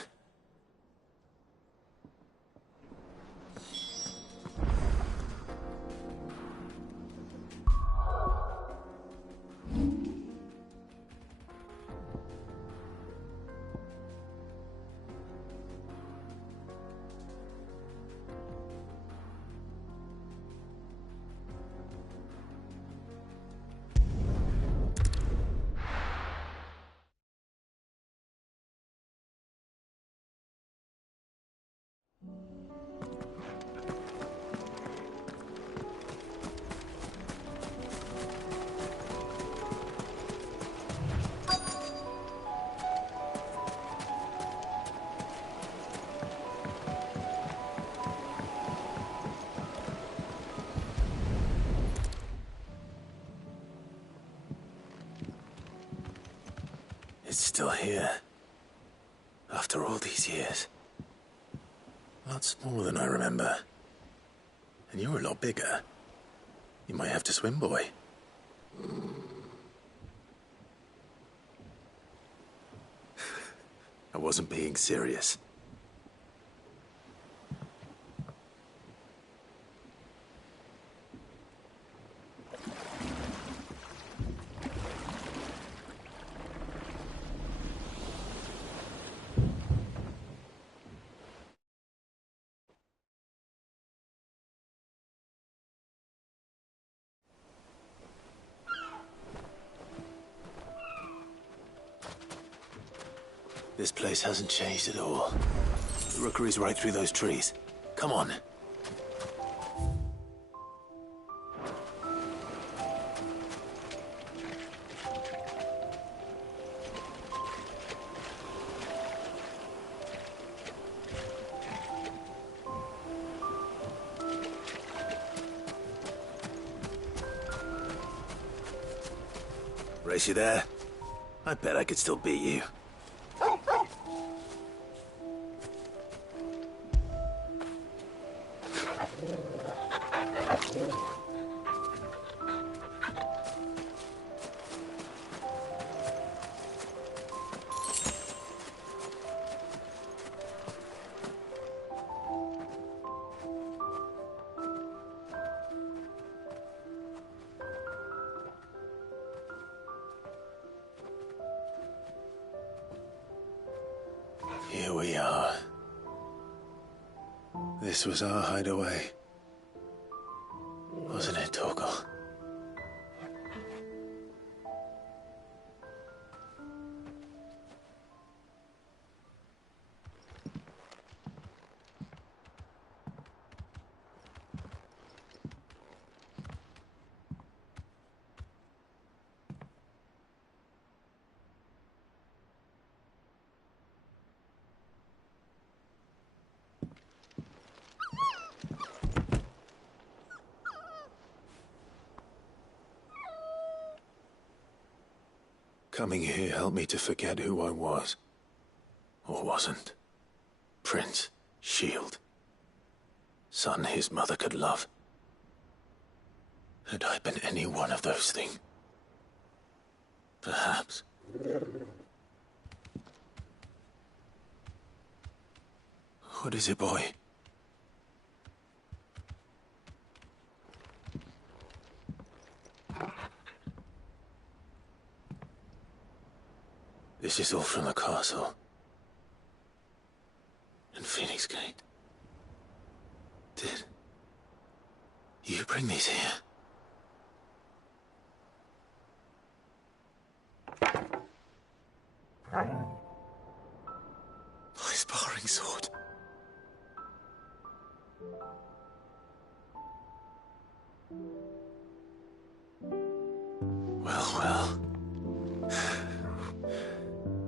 It's still here. After all these years. Lots smaller than I remember. And you're a lot bigger. You might have to swim, boy. I wasn't being serious. This place hasn't changed at all. The rookery's right through those trees. Come on. Race you there? I bet I could still beat you. Here we are. This was our hideaway. Wasn't it, Torgal? Coming here helped me to forget who I was. Or wasn't. Prince, shield. Son his mother could love. Had I been any one of those things? Perhaps. What is it, boy? This is all from the castle. And Phoenix Gate. Did you bring these here? My sparring sword. Well.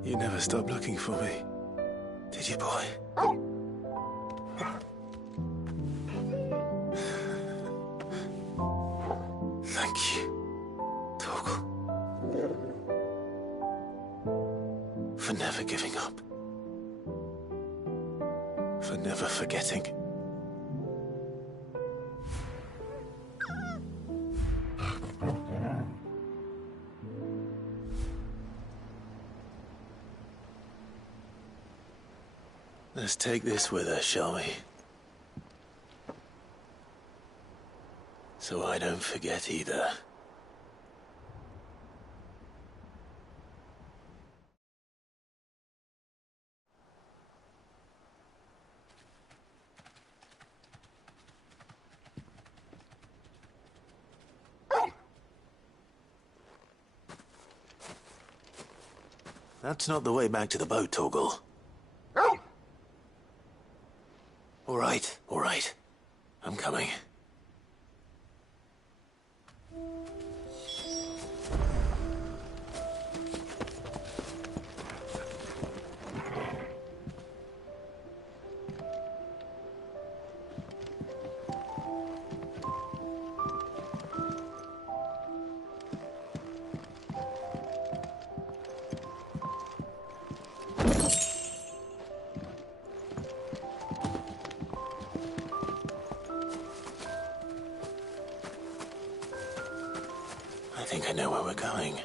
You never stopped looking for me, did you, boy? Thank you, Torgal, for never giving up, for never forgetting. Let's take this with us, shall we? So I don't forget either. That's not the way back to the boat, Torgal. All right. I'm coming. I think I know where we're going.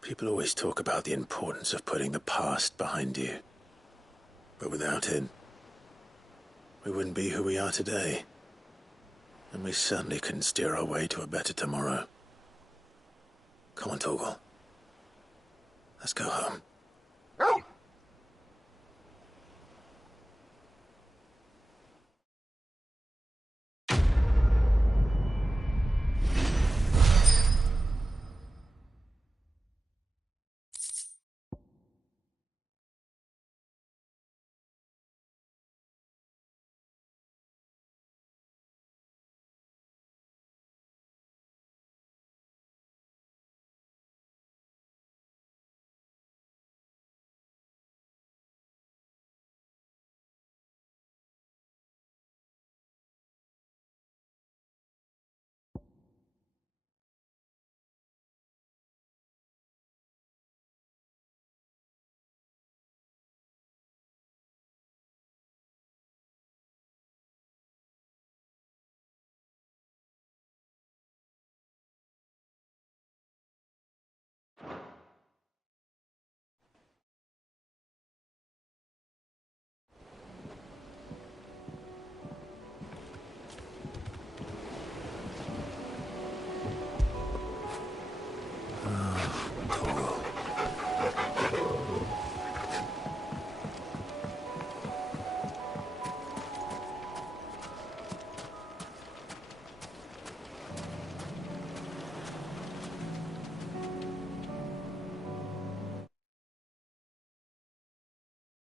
People always talk about the importance of putting the past behind you. But without it, we wouldn't be who we are today. And we certainly couldn't steer our way to a better tomorrow. Come on, Torgal. Let's go home.